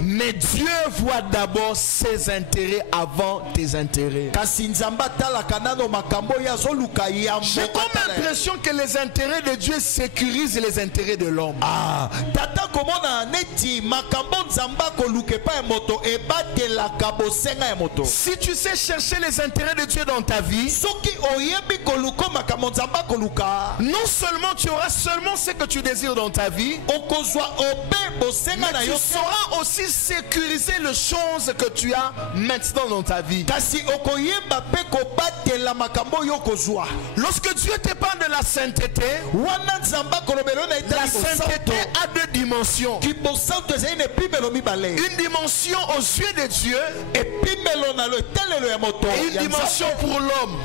Mais Dieu voit d'abord ses intérêts avant tes intérêts. J'ai comme l'impression que les intérêts de Dieu sécurisent les intérêts de l'homme. Si tu sais chercher les intérêts de Dieu dans ta vie, non seulement tu auras seulement ce que tu désires dans ta vie, mais tu sauras aussi sécuriser les choses que tu as maintenant dans ta vie. Lorsque Dieu te parle de la sainteté, la sainteté a deux dimensions. Une dimension aux yeux de Dieu et une dimension pour l'homme.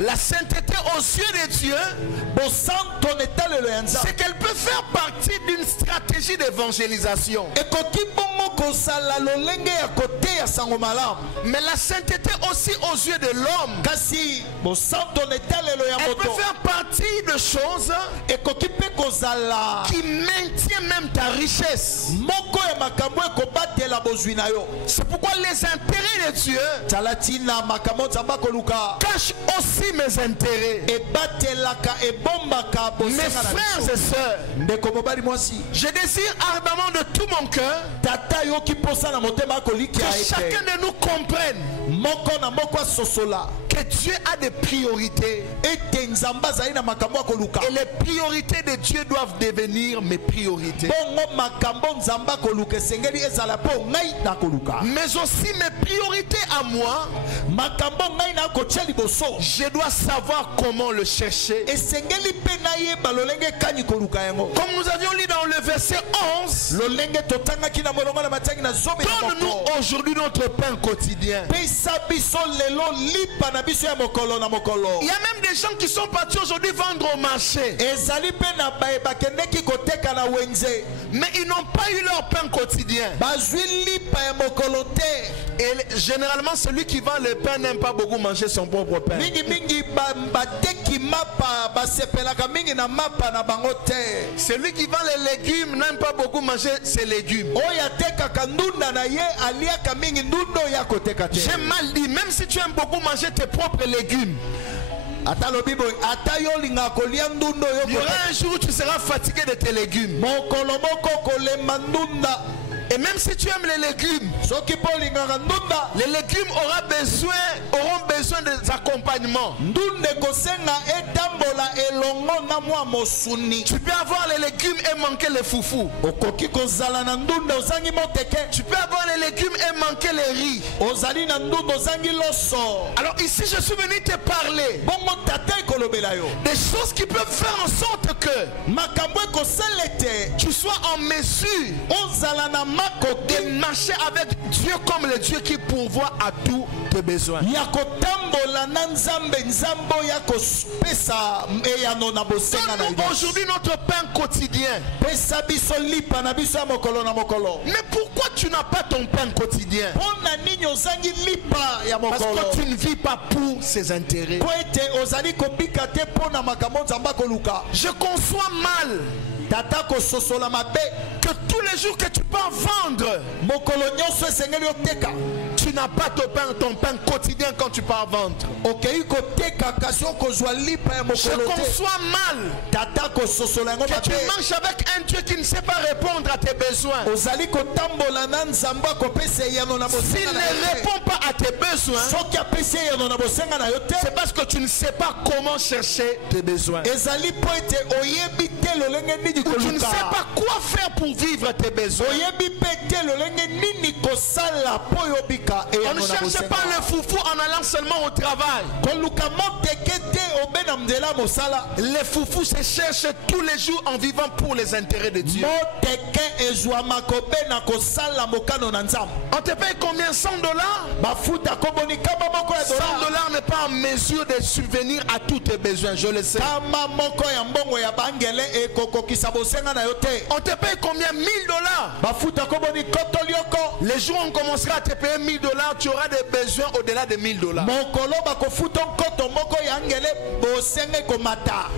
La sainteté aux yeux de Dieu, c'est qu'elle peut faire partie d'une stratégie d'évangélisation. Mais la sainteté aussi aux yeux de l'homme, elle peut faire partie de choses qui maintient même ta richesse. C'est pourquoi les intérêts de Dieu cachent aussi mes intérêts. Mes frères et sœurs, je désire ardemment de tout mon cœur que chacun de nous comprenne que Dieu a des priorités et les priorités de Dieu doivent devenir mes priorités. Mais aussi mes priorités à moi, je dois savoir comment le chercher. Comme nous avions lu dans le verset 11, donne-nous aujourd'hui notre pain quotidien. Il y a même des gens qui sont partis aujourd'hui vendre au marché, mais ils n'ont pas eu leur pain quotidien. Et généralement celui qui vend le pain n'aime pas beaucoup manger son propre pain. Celui qui vend les légumes n'aime pas beaucoup manger ses légumes. J'ai mal dit, même si tu aimes beaucoup manger tes propres légumes, il y aura un jour où tu seras fatigué de tes légumes. Et même si tu aimes les légumes auront besoin des accompagnements. Tu peux avoir les légumes et manquer les foufous. Tu peux avoir les légumes et manquer les riz. Alors ici je suis venu te parler des choses qui peuvent faire en sorte que tu sois en mesure de marcher avec Dieu comme le Dieu qui pourvoit à tous tes besoins. Donne-nous aujourd'hui notre pain quotidien. Mais pourquoi tu n'as pas ton pain quotidien? Parce que tu ne vis pas pour ses intérêts. Je conçois mal que Que tous les jours que tu pars vendre, tu n'as pas ton pain quotidien quand tu pars vendre. Je conçois mal que tu marches avec un Dieu qui ne sait pas répondre à tes besoins. S'il ne répond pas à tes besoins, c'est parce que tu ne sais pas comment chercher tes besoins. Ou tu ne sais pas quoi faire pour vivre tes besoins. On ne cherche pas le foufou en allant seulement au travail. Les foufous se cherchent tous les jours en vivant pour les intérêts de Dieu. On te paye combien? 100 $? 100 $ n'est pas en mesure de subvenir à tous tes besoins, je le sais. On te paye combien? 1000 $. Les jours où on commencera à te payer 1000 $, tu auras des besoins au-delà de 1000 $.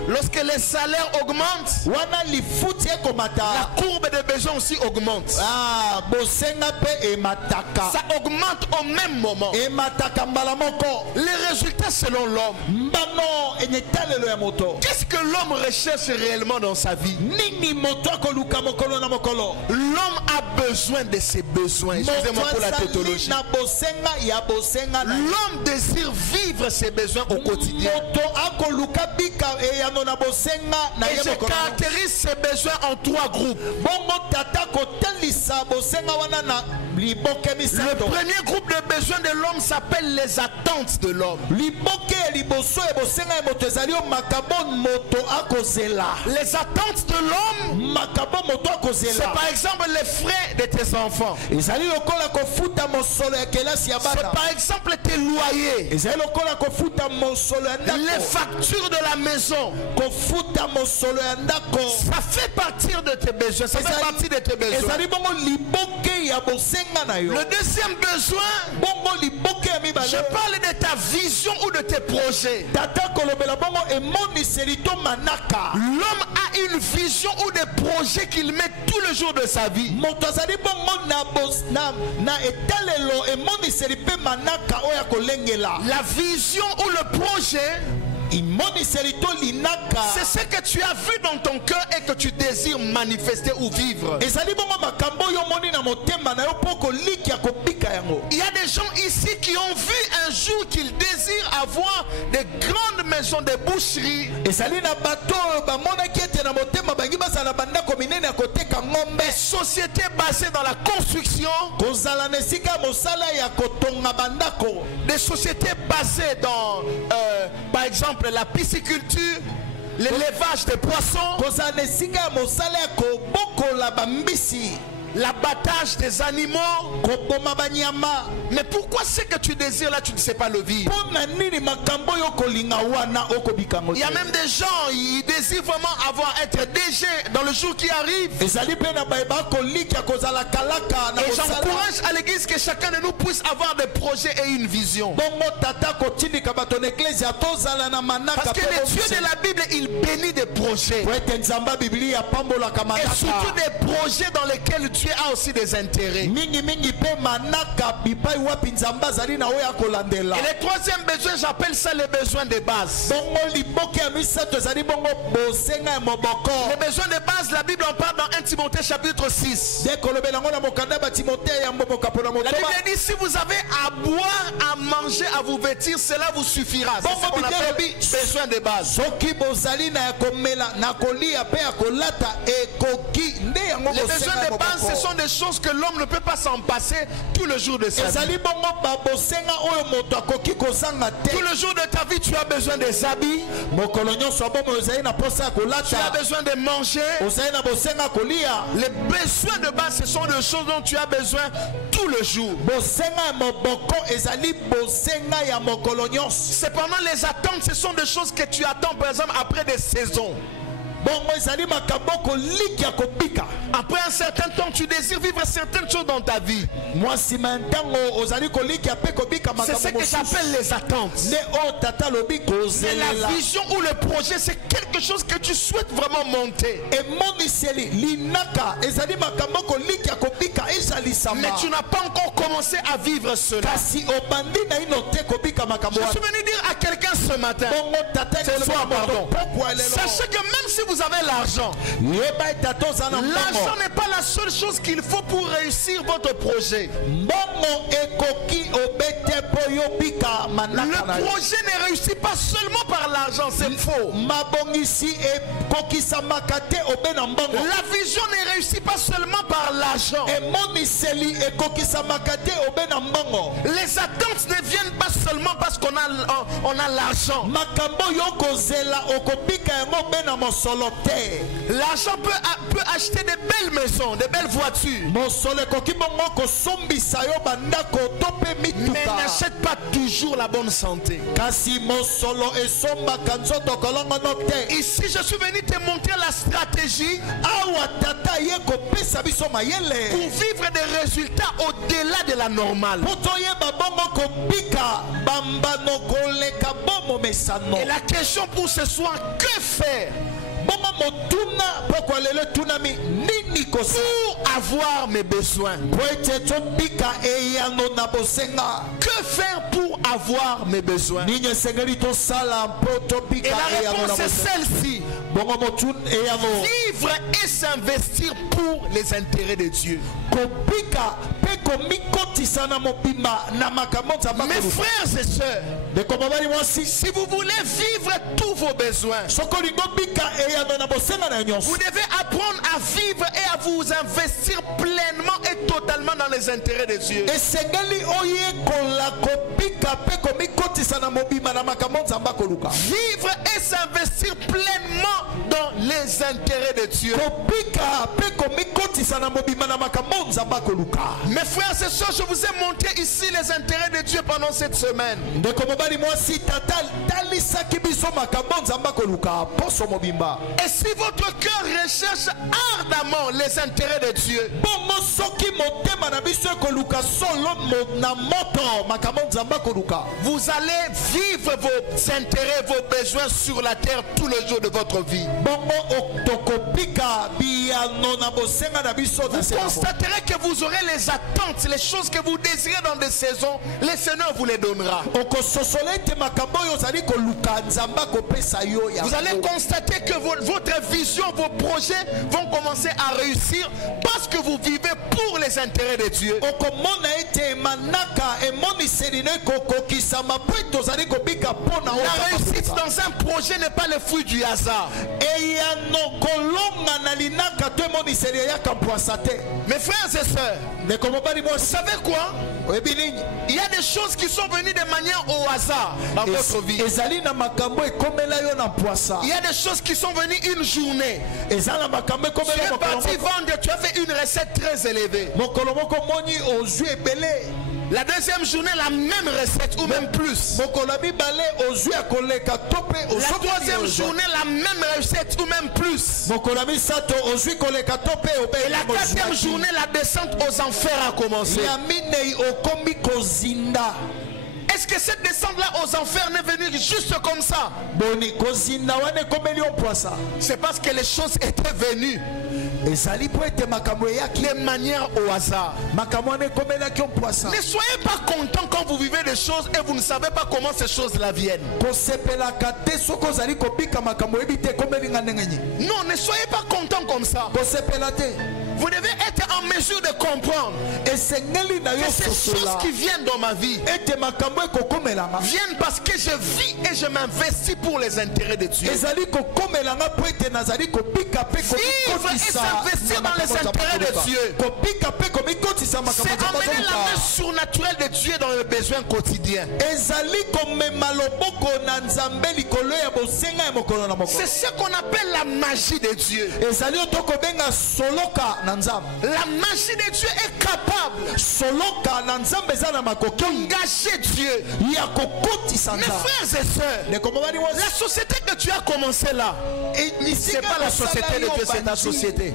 Lorsque les salaires augmentent, la courbe des besoins aussi augmente. Ça augmente au même moment. Les résultats selon l'homme. Qu'est-ce que l'homme recherche réellement dans sa vie? L'homme a besoin de ses besoins. Excusez-moi pour la tautologie. L'homme désire vivre ses besoins au quotidien. Et je caractérise ses besoins en 3 groupes. Le premier groupe de besoins de l'homme s'appelle les attentes de l'homme. Les attentes de l'homme, c'est par exemple les frais de tes enfants. C'est par exemple tes loyers, les factures de la maison. Ça fait partie de tes besoins. Ça fait partie de tes besoins. Le deuxième besoin, je parle de ta vision ou de tes projets. L'homme a une vision ou des projets qu'il met tout le jour de sa vie. La vision ou le projet, c'est ce que tu as vu dans ton cœur et que tu désires manifester ou vivre. Il y a des gens ici qui ont vu un jour qu'ils désirent avoir des grandes maisons de boucherie, des sociétés basées dans la construction, des sociétés basées dans par exemple la pisciculture, l'élevage des poissons, l'abattage des animaux. Mais pourquoi ce que tu désires là, tu ne sais pas le vivre? Il y a même des gens, ils désirent vraiment être DG dans le jour qui arrive. Et j'encourage à l'église que chacun de nous puisse avoir des projets et une vision. Parce que le Dieu de la Bible, il bénit des projets. Et surtout des projets dans lesquels Dieu a aussi des intérêts. Et le troisième besoin, j'appelle ça les besoins de base. Les besoins de base, la Bible en parle dans 1 Timothée chapitre 6. La Bible dit, si vous avez à boire, à manger, à vous vêtir, cela vous suffira. C'est ce qu'on appelle besoin de base. Les besoins de base, ce sont des choses que l'homme ne peut pas s'en passer tout le jour de sa vie. Tout le jour de ta vie, tu as besoin des habits, tu as besoin de manger. Les besoins de base, ce sont des choses dont tu as besoin tout le jour. Cependant, les attentes, ce sont des choses que tu attends par exemple après des saisons. Après un certain temps, tu désires vivre certaines choses dans ta vie. C'est ce que j'appelle les attentes. Mais la vision ou le projet, c'est quelque chose que tu souhaites vraiment monter. Mais tu n'as pas encore commencé à vivre cela. Je suis venu dire à quelqu'un ce matin, ce soir, pardon, sachez que même si vous avez l'argent, l'argent n'est pas la seule chose qu'il faut pour réussir votre projet. Le projet ne réussit pas seulement par l'argent, c'est faux. La vision ne réussit pas seulement par l'argent. Les attentes ne viennent pas seulement parce qu'on a l'argent. L'argent peut acheter de belles maisons, de belles voitures. Mais n'achète pas toujours la bonne santé. Ici, je suis venu te montrer la stratégie pour vivre des résultats au-delà de la normale. Et la question pour ce soir, que faire pour avoir mes besoins? Que faire pour avoir mes besoins? Et la réponse est celle-ci: vivre et s'investir pour les intérêts de Dieu. Mes frères et sœurs, si vous voulez vivre tous vos besoins, vous devez apprendre à vivre et à vous investir pleinement et totalement dans les intérêts de Dieu. Vivre et s'investir pleinement dans les intérêts de Dieu. Mes frères et sœurs, je vous ai montré ici les intérêts de Dieu pendant cette semaine. Et si votre cœur recherche ardemment les intérêts de Dieu, vous allez vivre vos intérêts, vos besoins sur la terre tous les jours de votre vie. Vous constaterez que vous aurez les attentes, les choses que vous désirez dans des saisons, le Seigneur vous les donnera. Vous allez constater que votre vision, vos projets vont commencer à réussir parce que vous vivez pour les intérêts de Dieu. La réussite dans un projet n'est pas le fruit du hasard. Mes frères et sœurs, vous savez quoi? Il y a des choses qui sont venues de manière au hasard dans votre vie. Il y a des choses qui sont venues une journée. Tu es parti vendre, tu as fait une recette très élevée. La deuxième journée, la même recette ou même plus. La troisième journée, la même recette ou même plus. Et la quatrième journée, la descente aux enfers a commencé. Est-ce que cette descente-là aux enfers n'est venue juste comme ça? C'est parce que les choses étaient venues de manière au hasard. Ne soyez pas content quand vous vivez des choses et vous ne savez pas comment ces choses-là viennent. Non, ne soyez pas content comme ça. Vous devez être en mesure de comprendre que ces choses qui viennent dans ma vie viennent parce que je vis et je m'investis pour les intérêts de Dieu. Vivre et s'investir dans les intérêts de Dieu, c'est amener la main surnaturelle de Dieu dans le besoin quotidien. C'est ce qu'on appelle la magie de Dieu. La magie de Dieu est capable d'engager Dieu. Mes frères et sœurs, la société que tu as commencé là, c'est pas la société de Dieu, c'est ta société.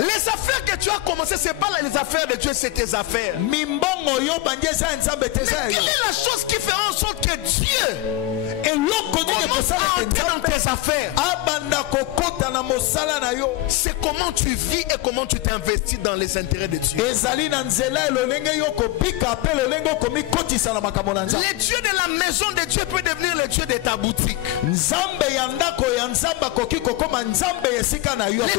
Les affaires que tu as commencé, ce n'est pas les affaires de Dieu, c'est tes affaires. Mais quelle est la chose qui fera en sorte que Dieu commence à entrer dans tes affaires? C'est comment tu vis et comment tu t'investis dans les intérêts de Dieu. Le Dieu de la maison de Dieu peut devenir le Dieu de ta boutique. Le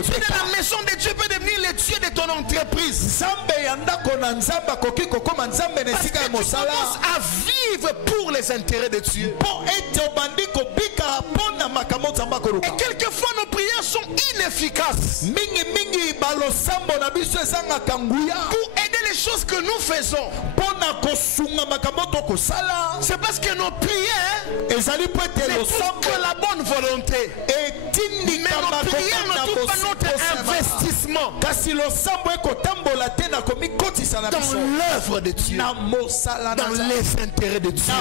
Dieu de la maison de Dieu peut devenir le Dieu de ton entreprise. Parce que tu commences à vivre pour les intérêts de Dieu. Et quelquefois nos prières sont inefficaces. Pour aider les choses que nous faisons, c'est parce que nos prières ne trouvent que la bonne volonté. Mais nos prières ne trouvent pas notre investissement dans l'œuvre de Dieu, dans les intérêts de Dieu.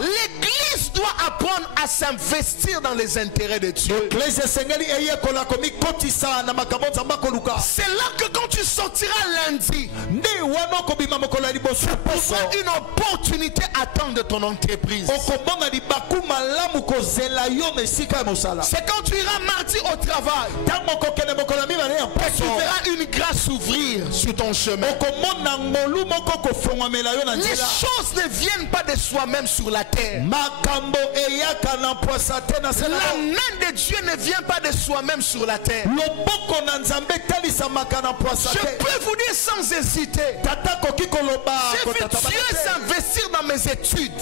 L'église doit apprendre à s'investir dans les intérêts de Dieu. C'est là que quand tu sortiras lundi, tu auras une opportunité à attendre ton entreprise. C'est quand tu iras mardi au travail que tu verras une grâce s'ouvrir sur ton chemin. Les choses ne viennent pas de soi-même sur la terre. La main de Dieu ne vient pas de soi-même sur la terre. Je peux vous dire sans hésiter, j'ai vu Dieu s'investir dans mes études.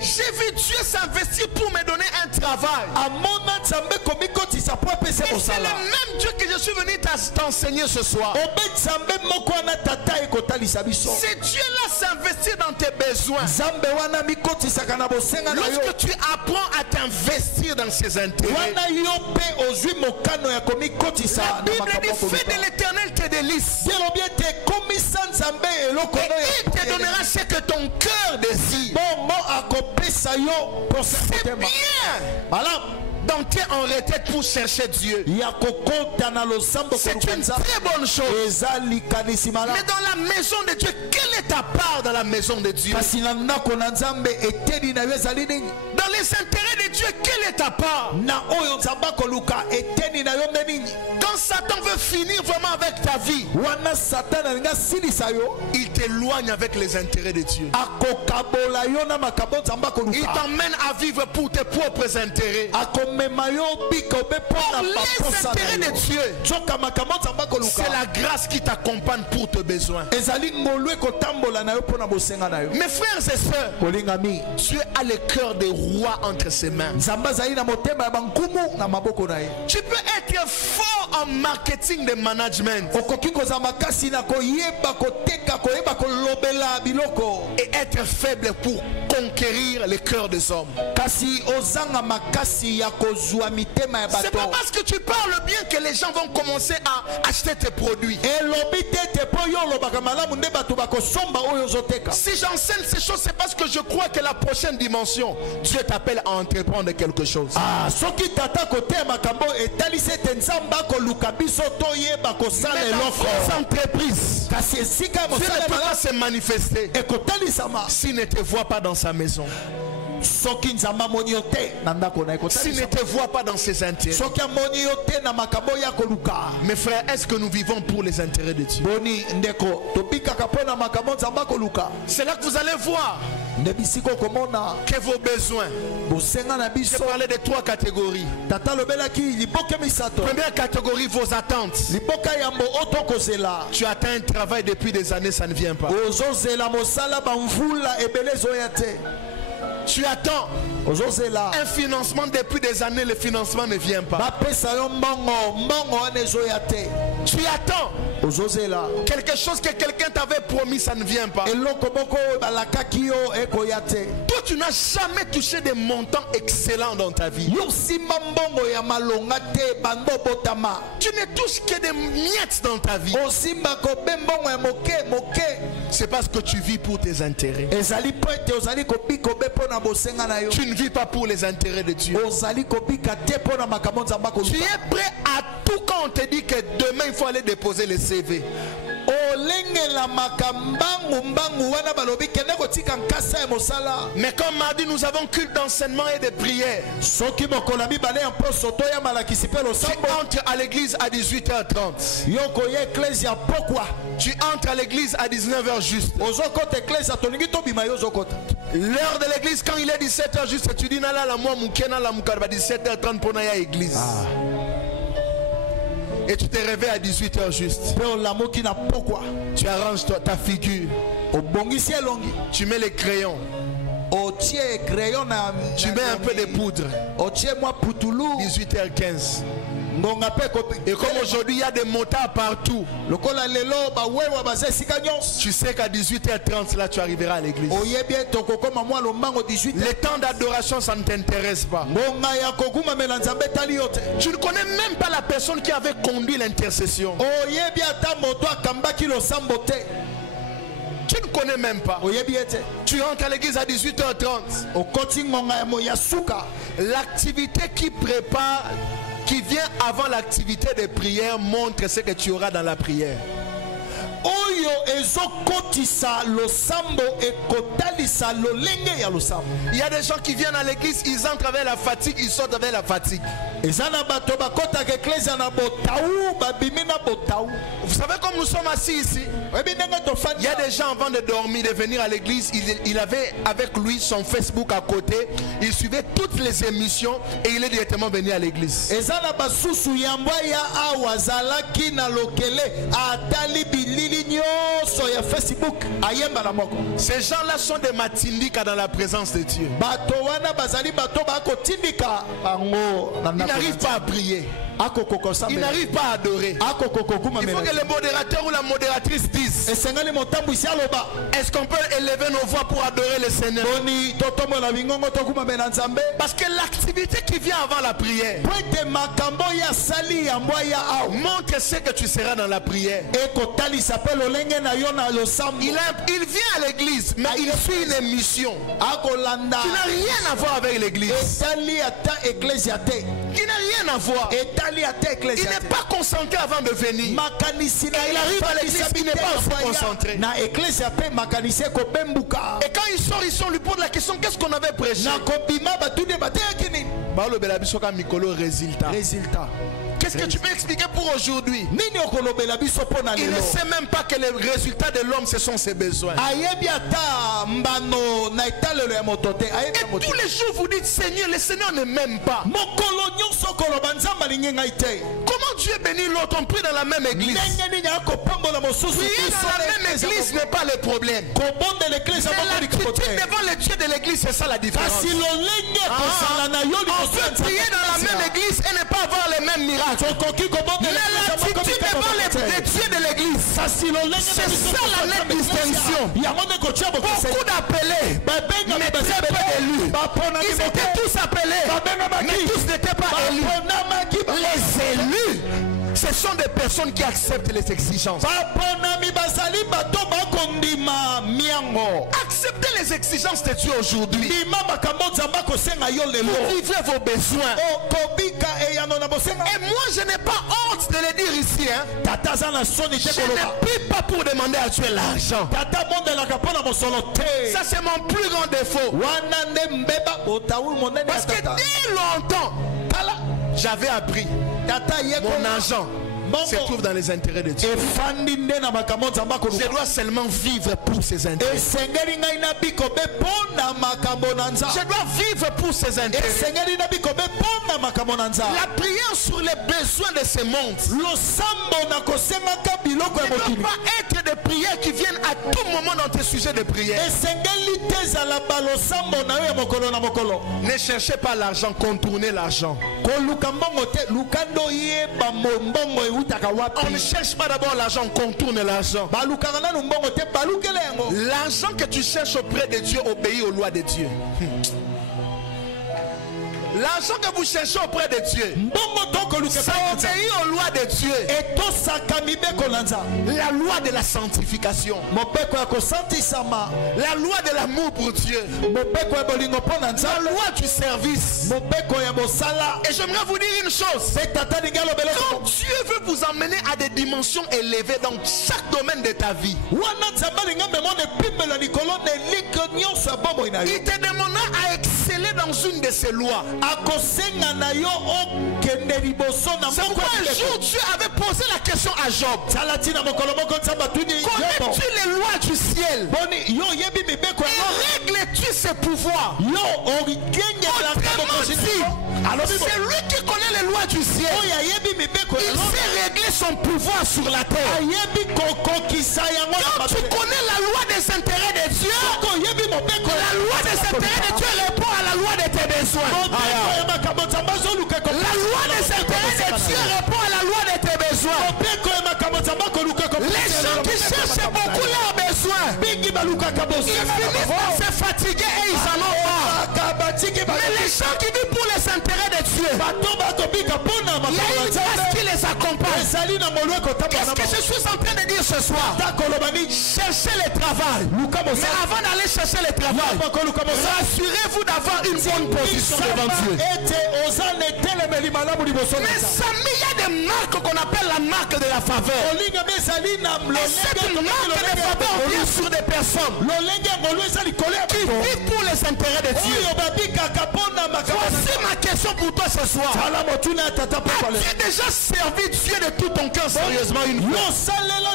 J'ai vu Dieu s'investir pour me donner un travail. Et c'est le même Dieu que je suis venu t'enseigner ce soir. C'est Dieu-là s'investir dans tes besoins. Lorsque tu apprends à t'investir dans ses intérêts, la Bible dit, fais de l'Éternel tes délices. Et il te donnera ce que ton cœur désire. C'est bien d'entrer en retraite pour chercher Dieu. C'est une très bonne chose. Mais dans la maison de Dieu, quelle est ta part dans la maison de Dieu? Dans les intérêts de Dieu, quelle est ta part? Quand Satan veut finir vraiment avec ta vie, il t'éloigne avec les intérêts de Dieu. Il t'emmène à vivre pour tes propres intérêts. Pour les intérêts de Dieu, c'est la grâce qui t'accompagne pour tes besoins. Mes frères et sœurs, Dieu a le cœur des rois entre ses mains. Tu peux être fort en marketing de management et être faible pour conquérir le cœur des hommes. C'est pas parce que tu parles bien que les gens vont commencer à acheter tes produits. Si j'enseigne ces choses, c'est parce que je crois que la prochaine dimension, Dieu t'appelle à entreprendre quelque chose. Entreprise, Dieu ne peut pas se manifester s'il ne te voit pas dans sa maison, s'il ne te voit pas dans ses intérêts. Mes frères, est-ce que nous vivons pour les intérêts de Dieu? C'est là que vous allez voir que vos besoins. Je parlais de 3 catégories. Première catégorie, vos attentes. Tu attends un travail depuis des années, ça ne vient pas. Tu attends un financement depuis des années, le financement ne vient pas. Tu attends. Quelque chose que quelqu'un t'avait promis, ça ne vient pas. Toi, tu n'as jamais touché des montants excellents dans ta vie. Tu ne touches que des miettes dans ta vie. C'est parce que tu vis pour tes intérêts. Tu ne vis pas pour les intérêts de Dieu. Tu es prêt à tout quand on te dit que demain il faut aller déposer le CV. Mais comme mardi nous avons culte d'enseignement et de prière. Tu entres à l'église à 18h30. Tu entres à l'église à 19h juste. L'heure de l'église quand il est 17h juste, tu dis nala la moi mukena la mukaba 17h30 pour naya église. Et tu te réveilles à 18h juste. Tu arranges ta figure. Tu mets les crayons. Tu mets un peu de poudre. 18h15. Et comme aujourd'hui il y a des motards partout, tu sais qu'à 18h30 là tu arriveras à l'église. Le temps d'adoration ça ne t'intéresse pas. Tu ne connais même pas la personne qui avait conduit l'intercession. Tu ne connais même pas. Tu rentres à l'église à 18h30. L'activité qui prépare, qui vient avant l'activité de prière, montre ce que tu auras dans la prière. Il y a des gens qui viennent à l'église, ils entrent avec la fatigue, ils sortent avec la fatigue. Vous savez comme nous sommes assis ici, il y a des gens avant de dormir, de venir à l'église, il avait avec lui son Facebook à côté, il suivait toutes les émissions et il est directement venu à l'église. Ces gens-là sont des matindika dans la présence de Dieu. Ils n'arrivent pas à prier. Ils n'arrivent pas à adorer. Il faut que le modérateur ou la modératrice dise: est-ce qu'on peut élever nos voix pour adorer le Seigneur? Parce que l'activité qui vient avant la prière montre ce que tu seras dans la prière. Il vient à l'église, mais il suit une émission qui n'a rien à voir avec l'église. Qui n'a rien à voir. Il n'est pas concentré avant de venir. Il arrive à l'église, il n'est pas aussi concentré. Et quand il sort, on lui pose la question: qu'est-ce qu'on avait prêché? Résultat. Qu'est-ce que tu peux expliquer pour aujourd'hui? Il ne sait même pas que le résultat de l'homme, ce sont ses besoins. Et tous les jours vous dites: Seigneur, le Seigneur ne m'aime pas. Comment Dieu bénit l'autre? On prie dans la même église. Prier dans la même église n'est pas le problème. Mais l'attitude devant le Dieu de l'église, c'est ça la différence. On peut prier dans la même église et ne pas avoir les mêmes miracles. Mais l'attitude devant le Dieu de l'église, c'est ça la nette distinction. Beaucoup d'appelés, mais très peu d'élus. Ils étaient tous appelés, mais tous n'étaient pas élus. Les élus, ce sont des personnes qui acceptent les exigences. Acceptez les exigences de Dieu aujourd'hui. Vivez vos besoins. Et moi je n'ai pas honte de le dire ici. Je ne prie pas pour demander à Dieu l'argent. Ça c'est mon plus grand défaut. Parce que dès longtemps j'avais appris mon argent se trouve dans les intérêts de Dieu. Je dois seulement vivre pour ses intérêts. Je dois vivre pour ses intérêts. La prière sur les besoins de ce monde ne doit pas être des prières qui viennent à tout moment dans tes sujets de prière. Ne cherchez pas l'argent, contournez l'argent. On ne cherche pas d'abord l'argent, on contourne l'argent. L'argent que tu cherches auprès de Dieu obéit aux lois de Dieu. L'argent que vous cherchez auprès de Dieu, ça obéit aux lois de Dieu. La loi de la sanctification, la loi de l'amour pour Dieu, la loi du service. Et j'aimerais vous dire une chose. Quand Dieu veut vous emmener à des dimensions élevées dans chaque domaine de ta vie, il te demandera à exceller dans une de ses lois. C'est pourquoi un jour Dieu avait posé la question à Job. Connais-tu les lois du ciel? Règles-tu ses pouvoirs? C'est lui qui connaît les lois du ciel. Il sait régler son pouvoir sur la terre. Quand tu connais la loi des intérêts de Dieu, la loi des intérêts de Dieu répond à la loi de tes besoins. La loi des intérêts de Dieu répond à la loi de tes besoins. Les gens qui cherchent beaucoup leurs besoins, ils finissent par se fatiguer et ils en ont marre. Mais les gens qui vivent pour les intérêts de Dieu, il y a une grâce qui les accompagne. Qu'est-ce que je suis en train de dire ce soir? Cherchez le travail. Mais avant d'aller chercher le travail, rassurez-vous d'avoir une bonne position devant Dieu. Mais Samy, il y a des marques qu'on appelle la marque de la faveur. Et cette marque de faveur vient sur des personnes qui vivent pour les intérêts de Dieu. Voici ma question pour toi ce soir. As-tu déjà servi Dieu de tout ton cœur sérieusement une fois?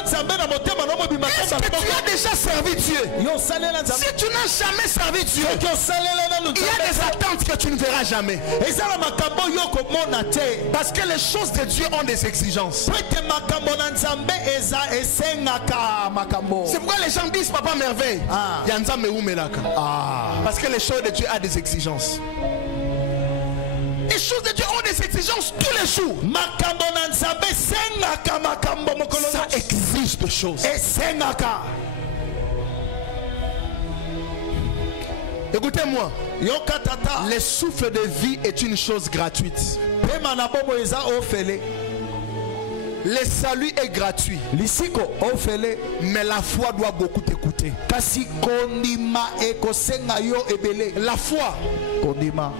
Est-ce que tu as déjà servi Dieu? Si tu n'as jamais servi Dieu, il y a des attentes que tu ne verras jamais. Parce que les choses de Dieu ont des exigences. C'est pourquoi les gens disent Papa merveille. Parce que les choses de Dieu ont des exigences. Les choses de Dieu ont des exigences tous les jours. Ça exige des choses. Écoutez-moi, le souffle de vie est une chose gratuite. Le salut est gratuit, mais la foi doit beaucoup t'écouter. La foi,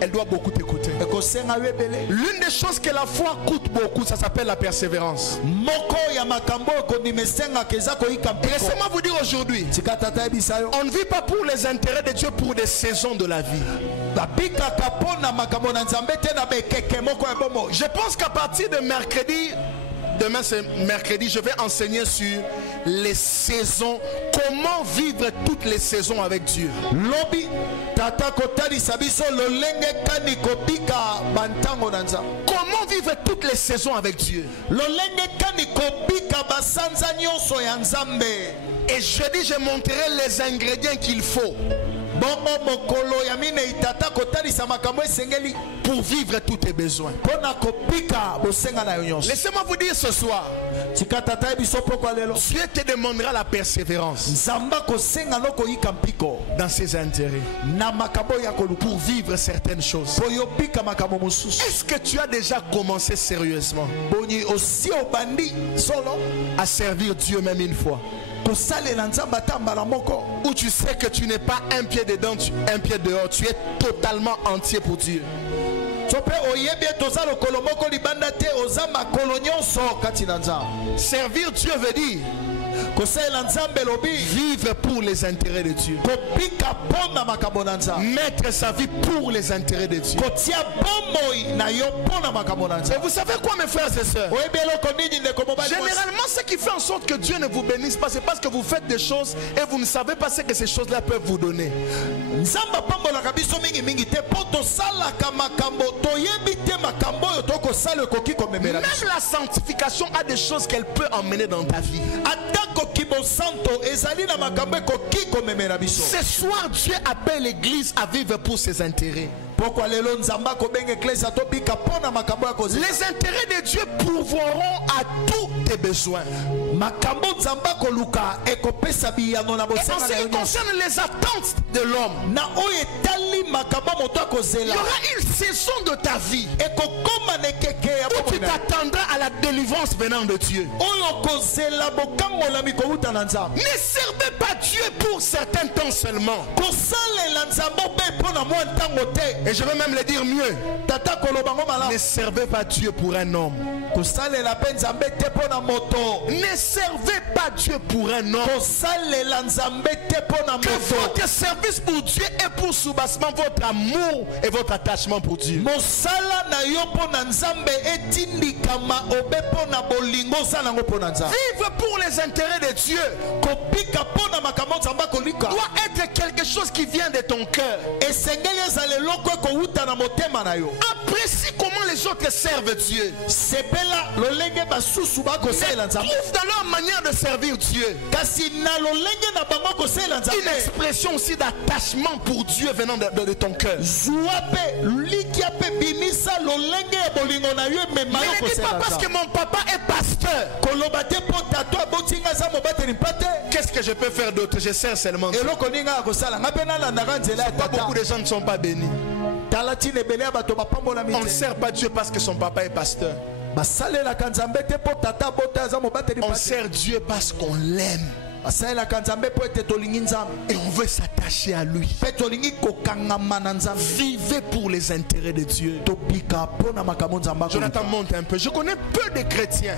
elle doit beaucoup t'écouter. L'une des choses que la foi coûte beaucoup, ça s'appelle la persévérance. Laissez-moi vous dire aujourd'hui, on ne vit pas pour les intérêts de Dieu pour des saisons de la vie. Je pense qu'à partir de mercredi, demain c'est mercredi, je vais enseigner sur les saisons. Comment vivre toutes les saisons avec Dieu. Comment vivre toutes les saisons avec Dieu. Et jeudi je montrerai les ingrédients qu'il faut pour vivre tous tes besoins. Laissez-moi vous dire ce soir, Dieu te demandera la persévérance dans ses intérêts pour vivre certaines choses. Est-ce que tu as déjà commencé sérieusement à servir Dieu même une fois? Où tu sais que tu n'es pas un pied dedans, un pied dehors, tu es totalement entier pour Dieu. Servir Dieu veut dire vivre pour les intérêts de Dieu. Mettre sa vie pour les intérêts de Dieu. Et vous savez quoi, mes frères et sœurs? Généralement, ce qui fait en sorte que Dieu ne vous bénisse pas, c'est parce que vous faites des choses et vous ne savez pas ce que ces choses-là peuvent vous donner. Même la sanctification a des choses qu'elle peut emmener dans ta vie. Ce soir, Dieu appelle l'église à vivre pour ses intérêts. Les intérêts de Dieu pourvoiront à tous tes besoins. Et en ce qui concerne les attentes de l'homme, il y aura une saison de ta vie où tu t'attendras à la délivrance venant de Dieu. Ne servez pas Dieu pour certains temps seulement. Et je vais même le dire mieux. Ne servez pas Dieu pour un homme. Ne servez pas Dieu pour un homme. Que votre service pour Dieu est pour soubassement votre amour et votre attachement pour Dieu. Vivre pour les intérêts de Dieu doit être quelque chose qui vient de ton cœur. Apprécie comment les autres servent Dieu. Trouve dans leur manière de servir Dieu une expression aussi d'attachement pour Dieu venant de ton cœur. Ne dis pas parce que mon papa est pasteur. Qu'est-ce que je peux faire d'autre? Je sers seulement Dieu. Pas beaucoup de gens ne sont pas bénis. On ne sert pas Dieu parce que son papa est pasteur. On sert Dieu parce qu'on l'aime. Et on veut s'attacher à lui. Vivez pour les intérêts de Dieu. Jonathan, monte un peu. Je connais peu de chrétiens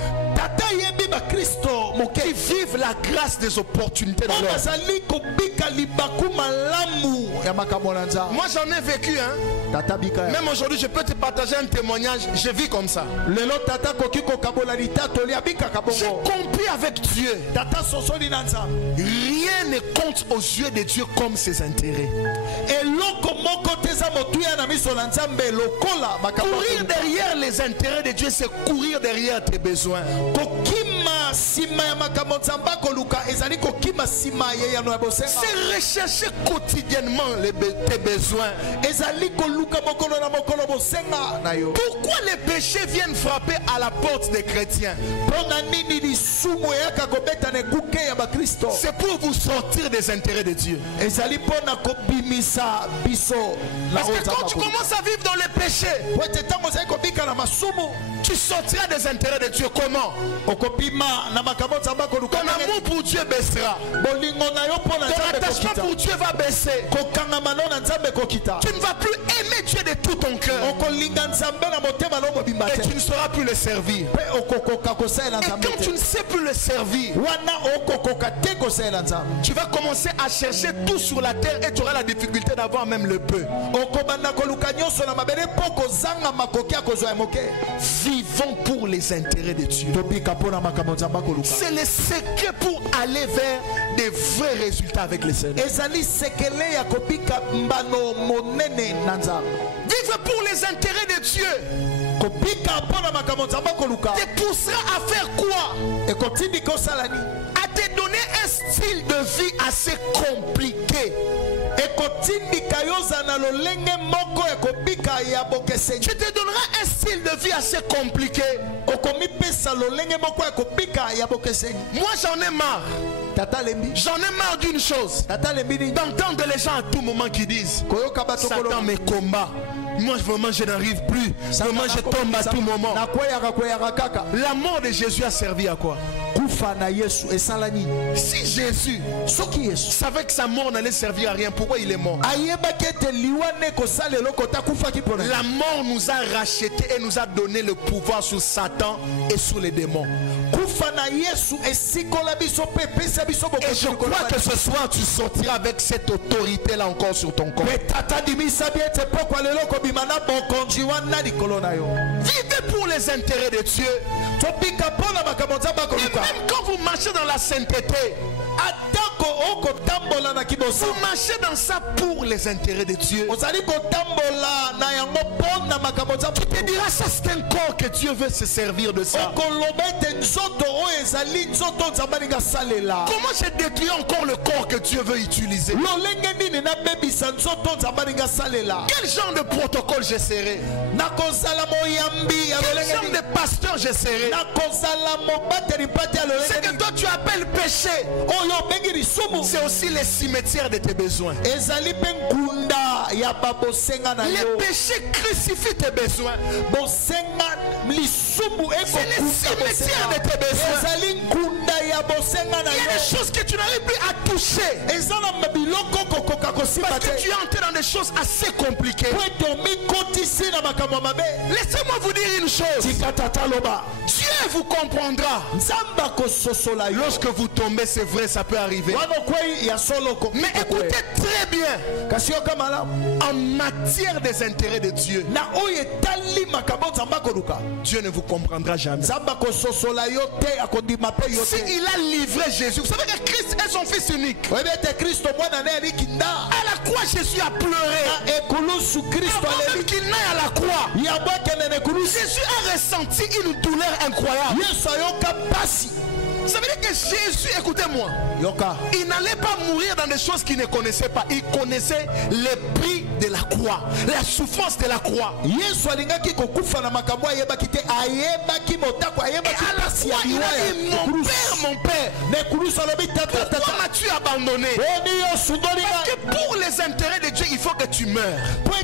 qui vivent la grâce des opportunités de l'homme. Moi j'en ai vécu, hein. Même aujourd'hui je peux te partager un témoignage. Je vis comme ça. J'ai compris avec Dieu. Rien ne compte aux yeux de Dieu comme ses intérêts. Courir derrière les intérêts de Dieu, c'est courir derrière tes besoins. C'est rechercher quotidiennement tes besoins. Pourquoi les péchés viennent frapper à la porte des chrétiens? C'est pour vous sortir des intérêts de Dieu. Parce que quand tu commences à vivre dans les péchés, tu sortiras des intérêts de Dieu. Comment? Ton amour pour Dieu baissera. Ton attachement pour Dieu va baisser. Tu ne vas plus aimer Dieu de tout ton cœur. Et tu ne sauras plus le servir. Et quand tu ne sais plus le servir, tu vas commencer à chercher tout sur la terre et tu auras la difficulté d'avoir même le peu. Vivons pour les intérêts de Dieu. C'est le secret pour aller vers des vrais résultats avec le Seigneur. Vivre pour les intérêts de Dieu te poussera à faire quoi? À te donner un style de vie assez compliqué. Tu te donneras un style de vie assez compliqué. Moi j'en ai marre. J'en ai marre d'une chose, d'entendre les gens à tout moment qui disent Satan me combat. Moi vraiment je n'arrive plus. Vraiment je tombe à tout moment. La mort de Jésus a servi à quoi? Si Jésus savait que sa mort n'allait servir à rien, pourquoi il est mort? La mort nous a rachetés et nous a donné le pouvoir sur Satan et sur les démons. Et je crois que ce soir tu sortiras avec cette autorité là encore sur ton corps. Vivez pour les intérêts de Dieu. même quand vous marchez dans la sainteté, vous marchez dans ça pour les intérêts de Dieu. Tu te diras, ça c'est un corps que Dieu veut se servir de ça. Comment j'ai détruit encore le corps que Dieu veut utiliser? Quel genre de protocole je serai? Quel genre de pasteur je serai? Ce que toi tu appelles péché, c'est aussi les cimetières de tes besoins. Les péchés crucifient tes besoins. C'est les cimetières de tes besoins. Il y a des choses que tu n'arrives plus à toucher parce que tu es entré dans des choses assez compliquées. Laissez-moi vous dire une chose. Dieu vous comprendra. Lorsque vous tombez, c'est vrai, ça peut arriver. Mais écoutez très bien, en matière des intérêts de Dieu, Dieu ne vous comprendra jamais. Si il a livré Jésus, vous savez que Christ est son fils unique. À la croix, Jésus a pleuré. Avant même qu'il n'aille à la croix, Jésus a ressenti une douleur incroyable. Ça veut dire que Jésus, écoutez-moi, il n'allait pas mourir dans des choses qu'il ne connaissait pas. Il connaissait les prix de la croix, la souffrance de la croix. Et à la croix, il a dit, mon père, pourquoi m'as-tu abandonné? Parce que pour les intérêts de Dieu, il faut que tu meurs. Pour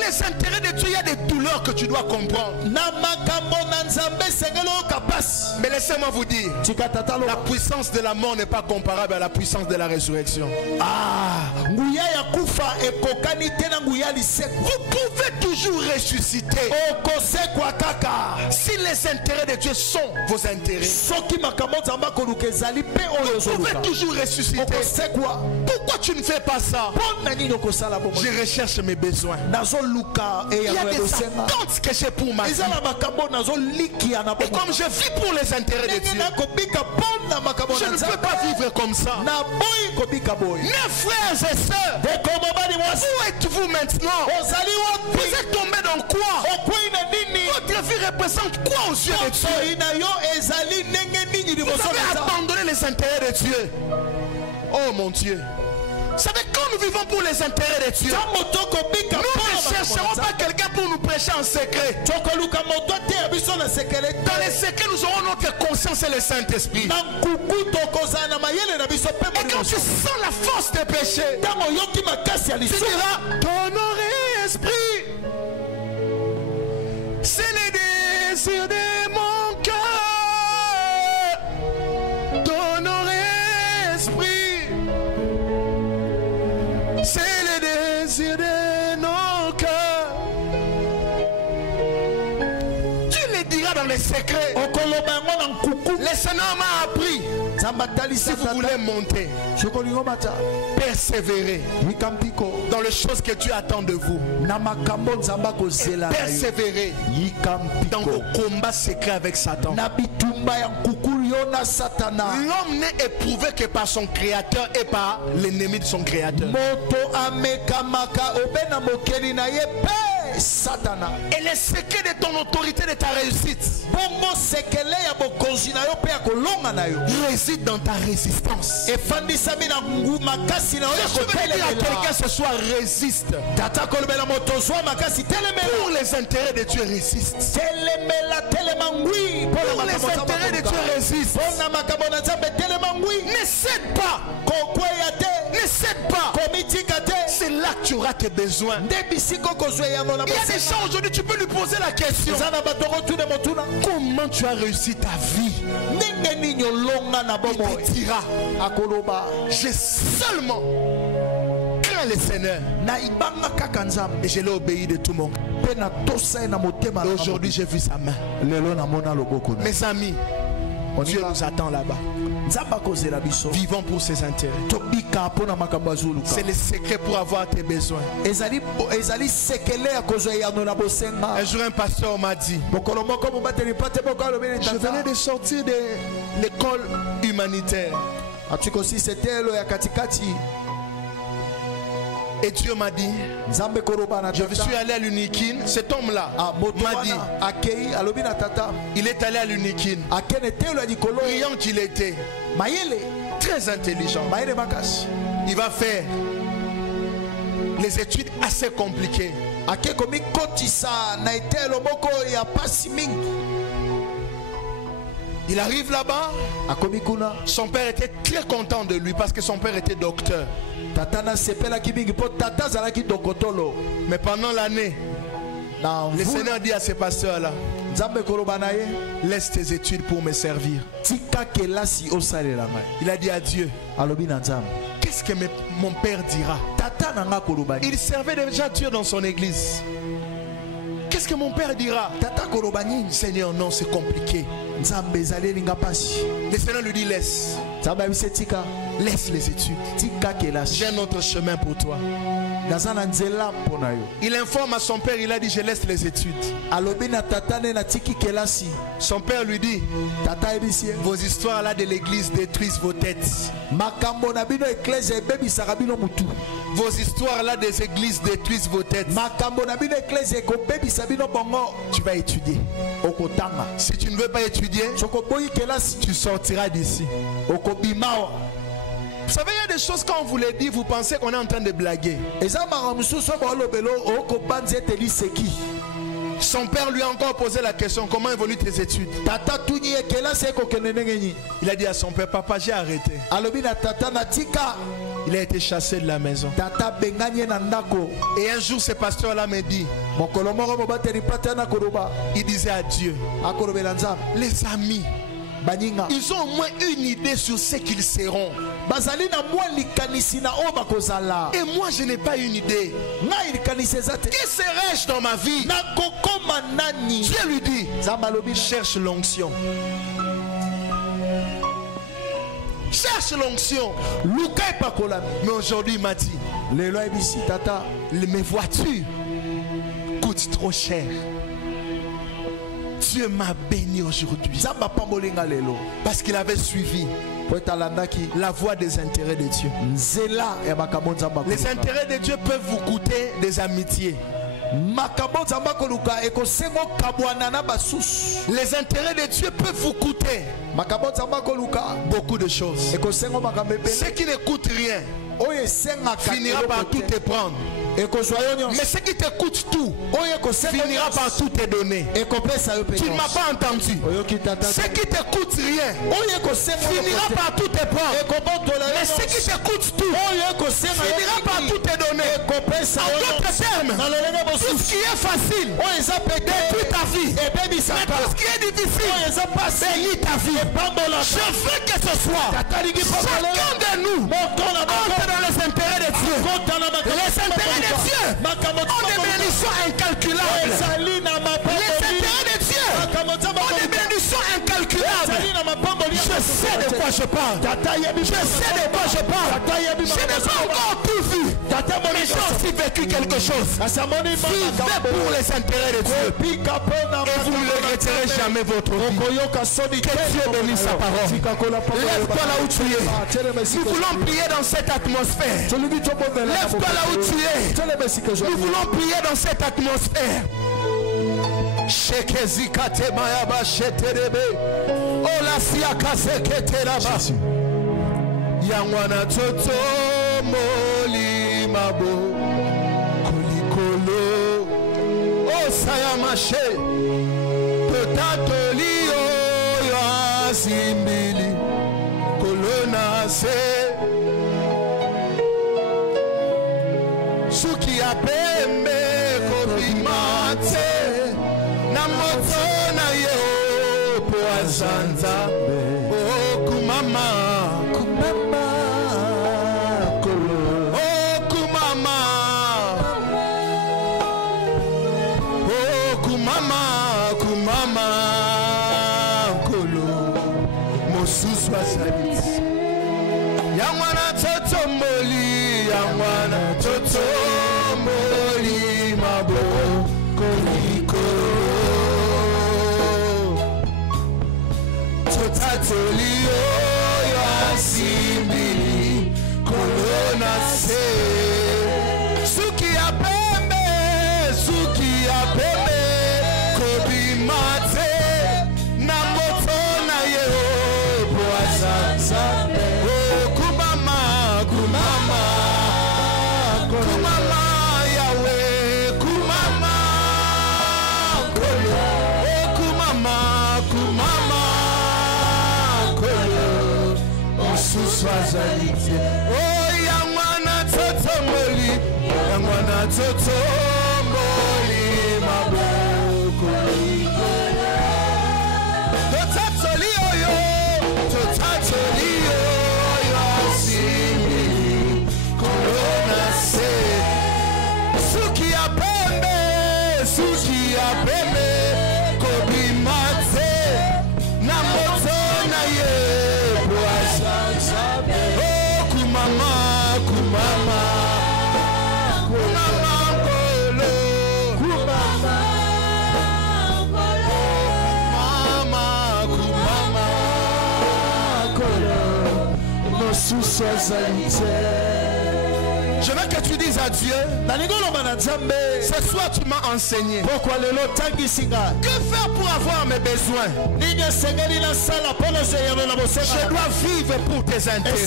les intérêts de Dieu, il y a des douleurs que tu dois comprendre. Mais laissez-moi vous dire, la puissance de la mort n'est pas comparable à la puissance de la résurrection. Vous pouvez toujours ressusciter si les intérêts de Dieu sont vos intérêts. Vous pouvez toujours ressusciter. Pourquoi tu ne fais pas ça? Je recherche mes besoins. Il y a des attentes que j'ai pour ma vie. Et comme je vis pour les intérêts de Dieu, je ne peux pas vivre comme ça. Mes frères et sœurs, où êtes-vous maintenant? Vous êtes tombés dans quoi? Votre vie représente quoi aux yeux de Dieu? Vous avez abandonné les intérêts de Dieu. Oh mon Dieu. Vous savez, quand nous vivons pour les intérêts de Dieu, nous ne chercherons pas quelqu'un pour nous prêcher en secret. Dans les secrets, nous aurons notre conscience et le Saint-Esprit. Et quand tu sens la force des péchés, tu diras, ton esprit, c'est le désir de mon cœur. Ton esprit, c'est le désir de nos cœurs. Tu le diras dans les secrets. Le Seigneur m'a appris. Si vous voulez monter, persévérez dans les choses que Dieu attend de vous. Persévérez dans vos combats secrets avec Satan. L'homme n'est éprouvé que par son créateur et par l'ennemi de son créateur. Et les secrets de ton autorité, de ta réussite, réside dans ta résistance. Je veux dire à quelqu'un ce soir, résiste. Pour les intérêts de Dieu, résiste. Pour les intérêts de Dieu, résiste. Ne cède pas. Ne cède pas. C'est là que tu auras tes besoins. Il y a des gens aujourd'hui, tu peux lui poser la question. Comment tu as réussi ta vie? Il te dira, j'ai seulement craint le Seigneur et je l'ai obéi de tout mon cœur. Aujourd'hui j'ai vu sa main. Mes amis, Dieu nous attend là-bas. Vivons pour ses intérêts. C'est le secret pour avoir tes besoins. Un jour, un pasteur m'a dit, je venais de sortir de l'école humanitaire. Et Dieu m'a dit, je suis allé à l'Unikin. Cet homme-là m'a dit, il est allé à l'Unikin. Brillant qu'il était, très intelligent. Il va faire les études assez compliquées. Il arrive là-bas. Son père était très content de lui parce que son père était docteur. Mais pendant l'année, le Seigneur dit à ces pasteurs-là, laisse tes études pour me servir. Il a dit à Dieu, qu'est-ce que mon père dira? Il servait déjà Dieu dans son église. Qu'est-ce que mon père dira? Seigneur, non, c'est compliqué. Le Seigneur lui dit, laisse. Laisse les études. J'ai un autre chemin pour toi. Il informe à son père, il a dit, je laisse les études. Son père lui dit, vos histoires là de l'église détruisent vos têtes. Vos histoires là des églises détruisent vos têtes. Tu vas étudier. Si tu ne veux pas étudier, tu sortiras d'ici. Vous savez, il y a des choses quand on vous les dit, vous pensez qu'on est en train de blaguer. Son père lui a encore posé la question, comment évoluent tes études? Il a dit à son père, papa, j'ai arrêté. Il a été chassé de la maison. Et un jour, ce pasteur-là me dit, il disait à Dieu, les amis, ils ont au moins une idée sur ce qu'ils seront. Et moi, je n'ai pas une idée. Qui serais-je dans ma vie? Dieu lui dit, cherche l'onction. Cherche l'onction. Mais aujourd'hui, il m'a dit, mes voitures coûtent trop cher. Dieu m'a béni aujourd'hui parce qu'il avait suivi la voie des intérêts de Dieu. Les intérêts de Dieu peuvent vous coûter des amitiés. Les intérêts de Dieu peuvent vous coûter beaucoup de choses. Ce qui ne coûte rien finira par tout te prendre. Mais ce qui te coûte tout finira par tout te donner. Tu ne m'as pas entendu. Ce qui te coûte rien finira par tout te prendre. Mais ce qui te coûte tout finira par tout te donner. En d'autres termes, tout ce qui est facile détruit ta vie. Mais tout ce qui est difficile bénit ta vie. Je veux que ce soit chacun de nous entre dans les intérêts de Dieu. Les intérêts de Dieu ont des bénédictions incalculables. Les intérêts de Dieu ont des bénédictions incalculables. Je sais de quoi je parle. Je sais de quoi je parle. Je n'ai pas encore tout vu. Mais j'ai aussi vécu quelque chose. Vivez pour les intérêts de Dieu. Et vous ne regretterez jamais votre vie. Que Dieu bénisse sa parole. Lève-toi là où tu es. Nous voulons prier dans cette atmosphère. Lève-toi là où tu es. Nous voulons prier dans cette atmosphère. Yangwana toto moli mabo kolikolo osayamache totatolio yasimbili kolona se suki apembe kobimate na moto na yo poazanza okumama Yamana totomboli yangwana totomboli maboko likolo totatoli oyo asimbili kolona se suki ya pembe kobimate na moto na ye po azanza kumama yawe kumama kolo kumama kolo osuswa zalite yangwana totomoli maboko totatoli oyo asimi kolona se suki ya pembe kobimate na moto na ye boasanza kumama je veux que tu dises à Dieu, ce soir tu m'as enseigné que faire pour avoir mes besoins. Je dois vivre pour tes intérêts.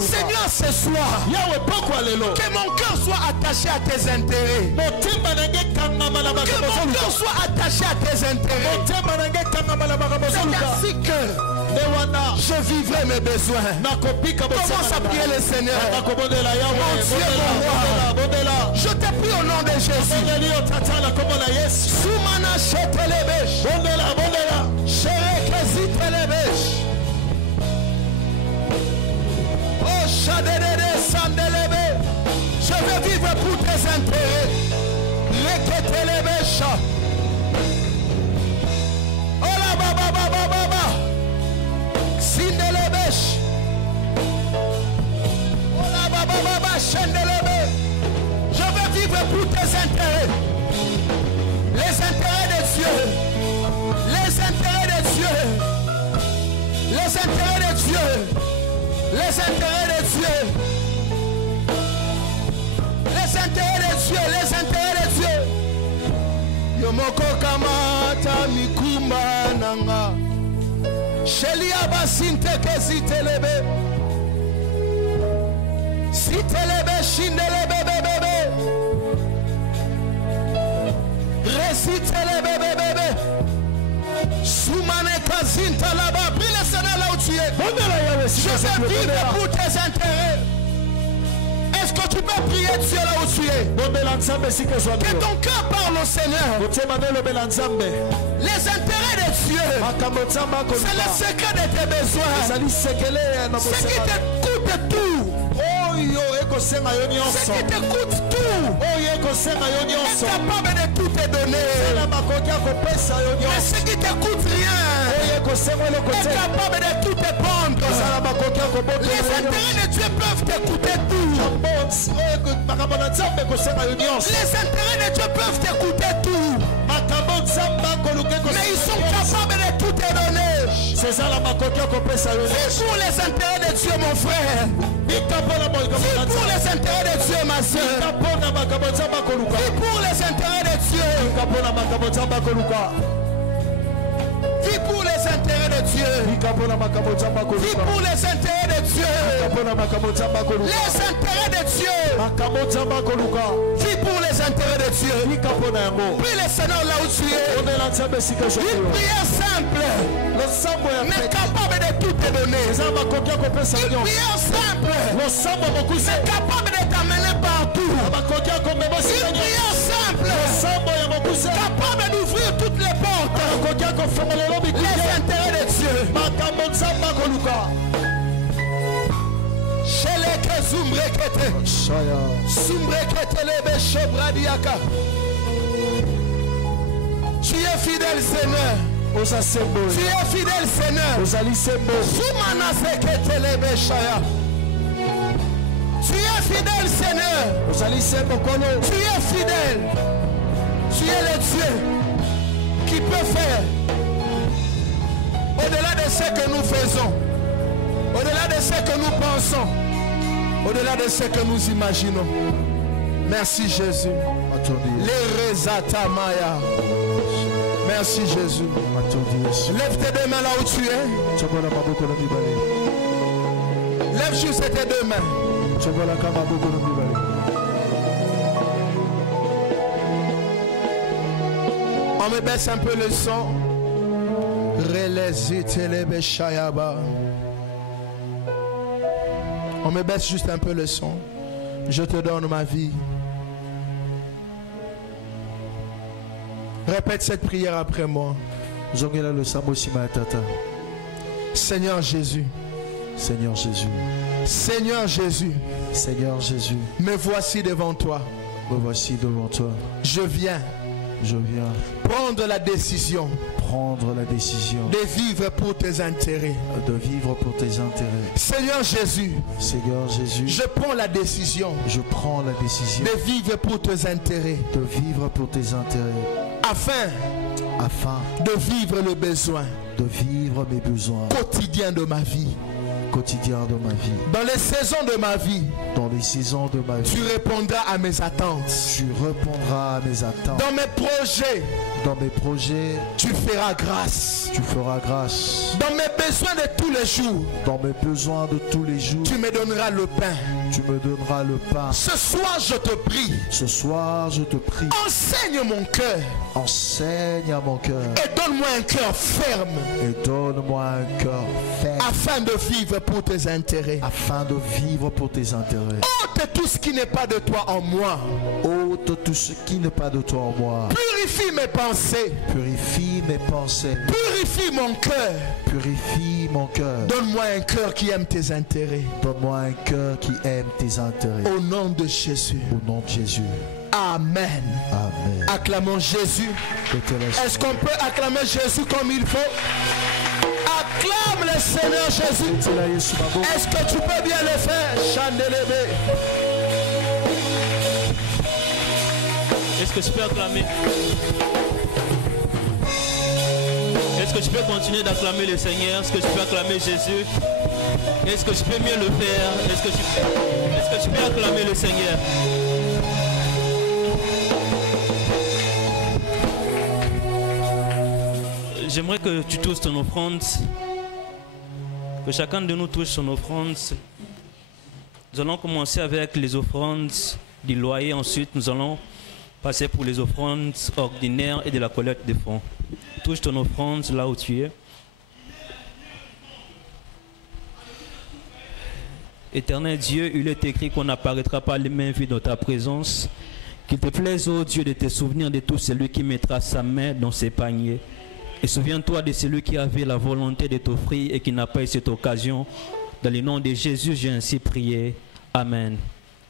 Seigneur, ce soir, que mon cœur soit attaché à tes intérêts. Que mon cœur soit attaché à tes intérêts. C'est ainsi que je vivrai mes besoins. Commence à prier le Seigneur. Mon Dieu, mon roi, je te prie au nom de Jésus. Soumana chetelebesh. Sherekezi telebesh. Oh chadedede sandelebe. Je veux vivre pour tes intérêts. Leketelebesh. Oh la baba baba baba. Sindelebesh. Oh la baba baba shendelebe. Je veux vivre pour tes intérêts. Les intérêts de Dieu. Les intérêts de Dieu. Les intérêts de Dieu. Les intérêts de Dieu. Les intérêts de Dieu. Les intérêts de Dieu. Yomoko kamata mikumba nanga. Shelia basinte kezitelebe. Sitelebe shindelebe bebe. Resitelebe bebe. Soumane kazinta là-bas. Prie le Seigneur là où tu es. Je veux vivre pour tes intérêts. Est-ce que tu peux prier Dieu là où tu es? Que ton cœur parle au Seigneur. Les intérêts de Dieu, c'est le secret de tes besoins. Ce qui te coûte tout. Ce qui te coûte tout. Est capable de tout te donner. Mais ce qui te coûte rien est capable de tout te prendre. Les intérêts de Dieu peuvent te coûter tout. Les intérêts de Dieu peuvent te coûter tout. Mais ils sont capables de tout te donner. C'est pour les intérêts de Dieu, mon frère. C'est pour les intérêts de Dieu, ma soeur. C'est pour les intérêts de Dieu. Vis pour les intérêts de Dieu. Vis pour les intérêts de Dieu. Les intérêts de Dieu. Vis pour les intérêts de Dieu. Prie le Seigneur là où tu es. Une prière simple, mais capable de tout te donner. Une prière simple, mais capable de t'amener partout. Une prière simple, capable d'ouvrir toutes les portes. Les intérêts de Dieu. Sheleke zumbrekete. Zumbrekete lebe shobradiaka. Tu es fidèle, Seigneur. Tu es fidèle, Seigneur. Tu es fidèle, Seigneur. Tu es fidèle. Tu es le Dieu qui peut faire au-delà de ce que nous faisons, au-delà de ce que nous pensons, au-delà de ce que nous imaginons. Merci Jésus. Les Rezatamaya. Merci Jésus. Lève tes deux mains là où tu es. Lève juste tes deux mains. On me baisse un peu le son. On me baisse juste un peu le son. Je te donne ma vie. Répète cette prière après moi. Seigneur Jésus. Seigneur Jésus. Seigneur Jésus. Seigneur Jésus. Me voici devant toi. Me voici devant toi. Je viens prendre la décision de vivre pour tes intérêts. Seigneur Jésus, je prends la décision de vivre pour tes intérêts. Afin de vivre le besoin quotidien de ma vie. Dans les saisons de ma vie, tu répondras à mes attentes. Dans mes projets, tu feras grâce. Dans mes besoins de tous les jours, tu me donneras le pain. Ce soir, je te prie. Enseigne mon cœur. Et donne-moi un cœur ferme. Afin de vivre pour tes intérêts. Ôte tout ce qui n'est pas de toi en moi. Purifie mes pensées. Purifie mon cœur. Donne-moi un cœur qui aime tes intérêts. Au nom de Jésus. Amen. Acclamons Jésus. Est-ce qu'on peut acclamer Jésus comme il faut? Acclame le Seigneur Jésus. Est-ce que tu peux bien le faire? Chandelebe. Est-ce que tu peux acclamer? Est-ce que tu peux continuer d'acclamer le Seigneur? Est-ce que tu peux acclamer Jésus? Est-ce que tu peux mieux le faire? Est-ce que tu peux acclamer le Seigneur? J'aimerais que tu touches ton offrande, que chacun de nous touche son offrande. Nous allons commencer avec les offrandes du loyer. Ensuite, nous allons passer pour les offrandes ordinaires et de la collecte des fonds. Touche ton offrande là où tu es. Éternel Dieu, il est écrit qu'on n'apparaîtra pas les mains vides dans ta présence. Qu'il te plaise, ô Dieu, de te souvenir de tout celui qui mettra sa main dans ses paniers. Et souviens-toi de celui qui avait la volonté de t'offrir et qui n'a pas eu cette occasion. Dans le nom de Jésus, j'ai ainsi prié. Amen.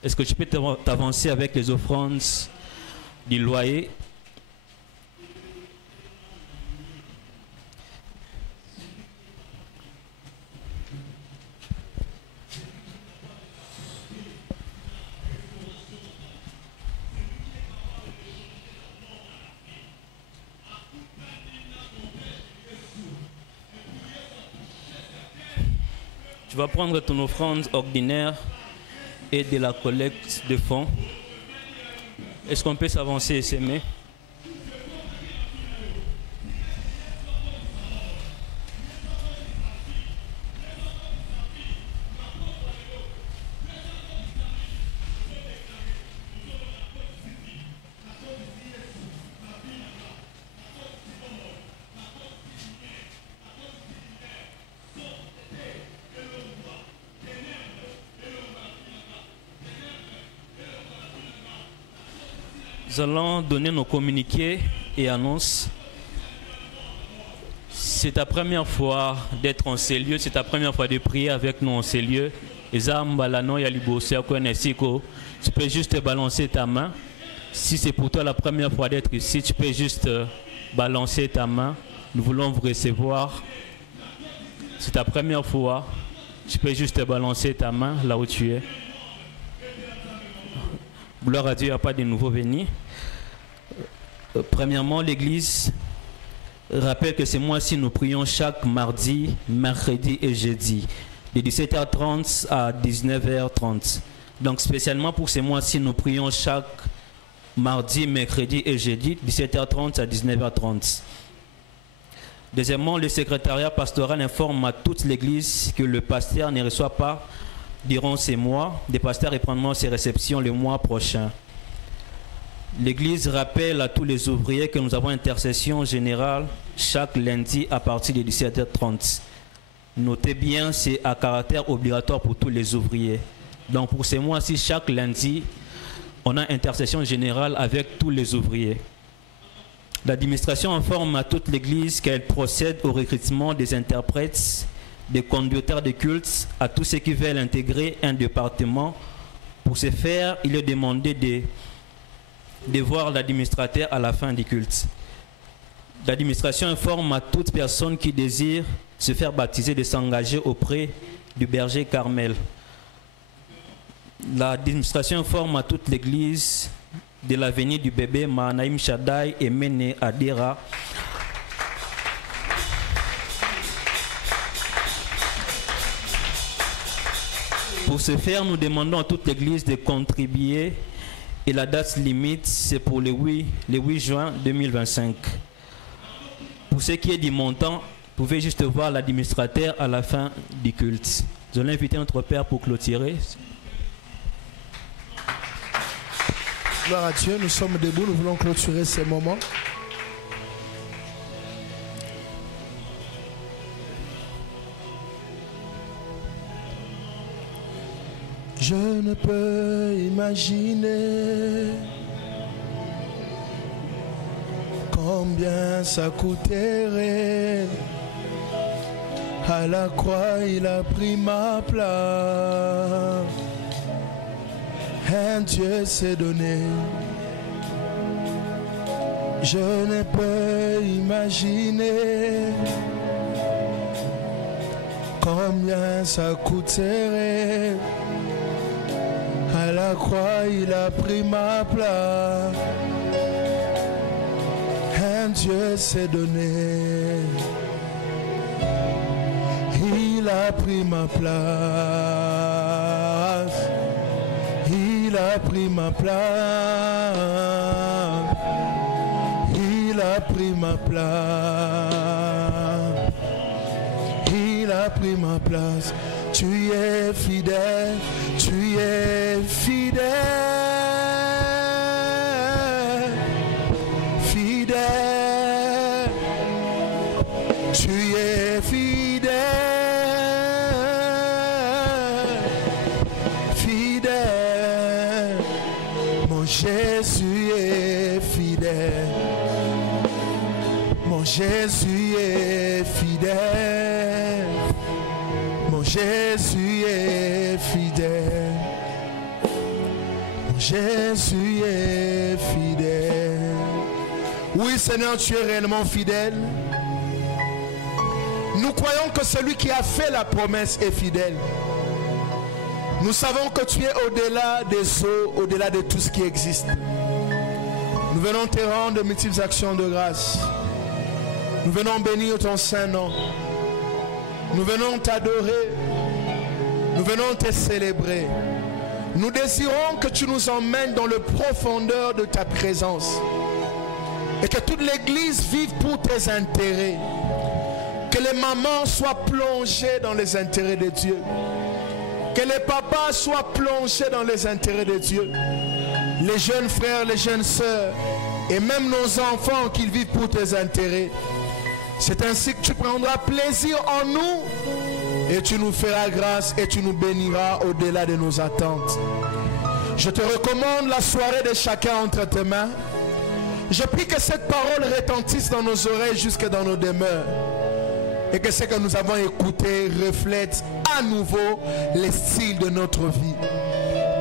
Est-ce que tu peux t'avancer avec les offrandes du loyer? Tu vas prendre ton offrande ordinaire et de la collecte de fonds. Est-ce qu'on peut s'avancer et s'aimer? Nous allons donner nos communiqués et annonces. C'est ta première fois d'être en ces lieux, c'est ta première fois de prier avec nous en ces lieux. Tu peux juste balancer ta main. Si c'est pour toi la première fois d'être ici, tu peux juste balancer ta main. nous voulons vous recevoir. C'est ta première fois. Tu peux juste te balancer ta main là où tu es. Gloire à Dieu, il n'y a pas de nouveaux venus. Premièrement, l'Église rappelle que ce mois-ci, nous prions chaque mardi, mercredi et jeudi, de 17h30 à 19h30. Donc, spécialement pour ce mois-ci, nous prions chaque mardi, mercredi et jeudi, 17h30 à 19h30. Deuxièmement, le secrétariat pastoral informe à toute l'Église que le pasteur ne reçoit pas durant ces mois. Des pasteurs reprendront ses réceptions le mois prochain. L'Église rappelle à tous les ouvriers que nous avons intercession générale chaque lundi à partir de 17h30. Notez bien, c'est à caractère obligatoire pour tous les ouvriers. Donc pour ces mois-ci, chaque lundi, on a intercession générale avec tous les ouvriers. L'administration informe à toute l'Église qu'elle procède au recrutement des interprètes, des conducteurs de culte, à tous ceux qui veulent intégrer un département. Pour ce faire, il est demandé de voir l'administrateur à la fin du culte. L'administration informe à toute personne qui désire se faire baptiser de s'engager auprès du berger Carmel. L'administration informe à toute l'Église de la venue du bébé Mahanaïm Shaddai et Mene Adira. Pour ce faire, nous demandons à toute l'Église de contribuer et la date limite, c'est pour le 8 juin 2025. Pour ce qui est du montant, vous pouvez juste voir l'administrateur à la fin du culte. Je vais inviter notre Père pour clôturer. Gloire à Dieu, nous sommes debout, nous voulons clôturer ces moments. Je ne peux imaginer combien ça coûterait. À la croix, il a pris ma place. Un Dieu s'est donné. Je ne peux imaginer combien ça coûterait. À la croix, il a pris ma place. Un Dieu s'est donné. Il a pris ma place. Il a pris ma place. Il a pris ma place. Il a pris ma place. Tu es fidèle, tu es fidèle, fidèle, tu es fidèle, fidèle, mon Jésus est fidèle, mon Jésus est fidèle. Jésus est fidèle. Jésus est fidèle. Oui, Seigneur, tu es réellement fidèle. Nous croyons que celui qui a fait la promesse est fidèle. Nous savons que tu es au-delà des eaux, au-delà de tout ce qui existe. Nous venons te rendre de multiples actions de grâce. Nous venons bénir ton saint nom. Nous venons t'adorer. Nous venons te célébrer. Nous désirons que tu nous emmènes dans le profondeur de ta présence. Et que toute l'Église vive pour tes intérêts. Que les mamans soient plongées dans les intérêts de Dieu. Que les papas soient plongés dans les intérêts de Dieu. Les jeunes frères, les jeunes sœurs. Et même nos enfants qu'ils vivent pour tes intérêts. C'est ainsi que tu prendras plaisir en nous et tu nous feras grâce et tu nous béniras au-delà de nos attentes. Je te recommande la soirée de chacun entre tes mains. Je prie que cette parole retentisse dans nos oreilles jusque dans nos demeures et que ce que nous avons écouté reflète à nouveau les styles de notre vie.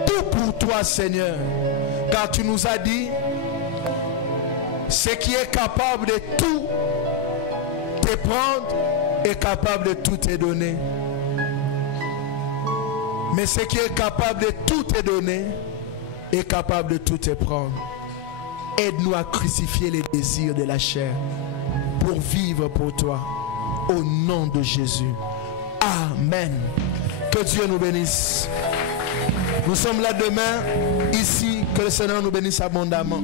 Tout pour toi, Seigneur, car tu nous as dit ce qui est capable de tout te prendre est capable de tout te donner. Mais ce qui est capable de tout te donner est capable de tout te prendre. Aide-nous à crucifier les désirs de la chair pour vivre pour toi. Au nom de Jésus. Amen. Que Dieu nous bénisse. Nous sommes là demain, ici. Que le Seigneur nous bénisse abondamment.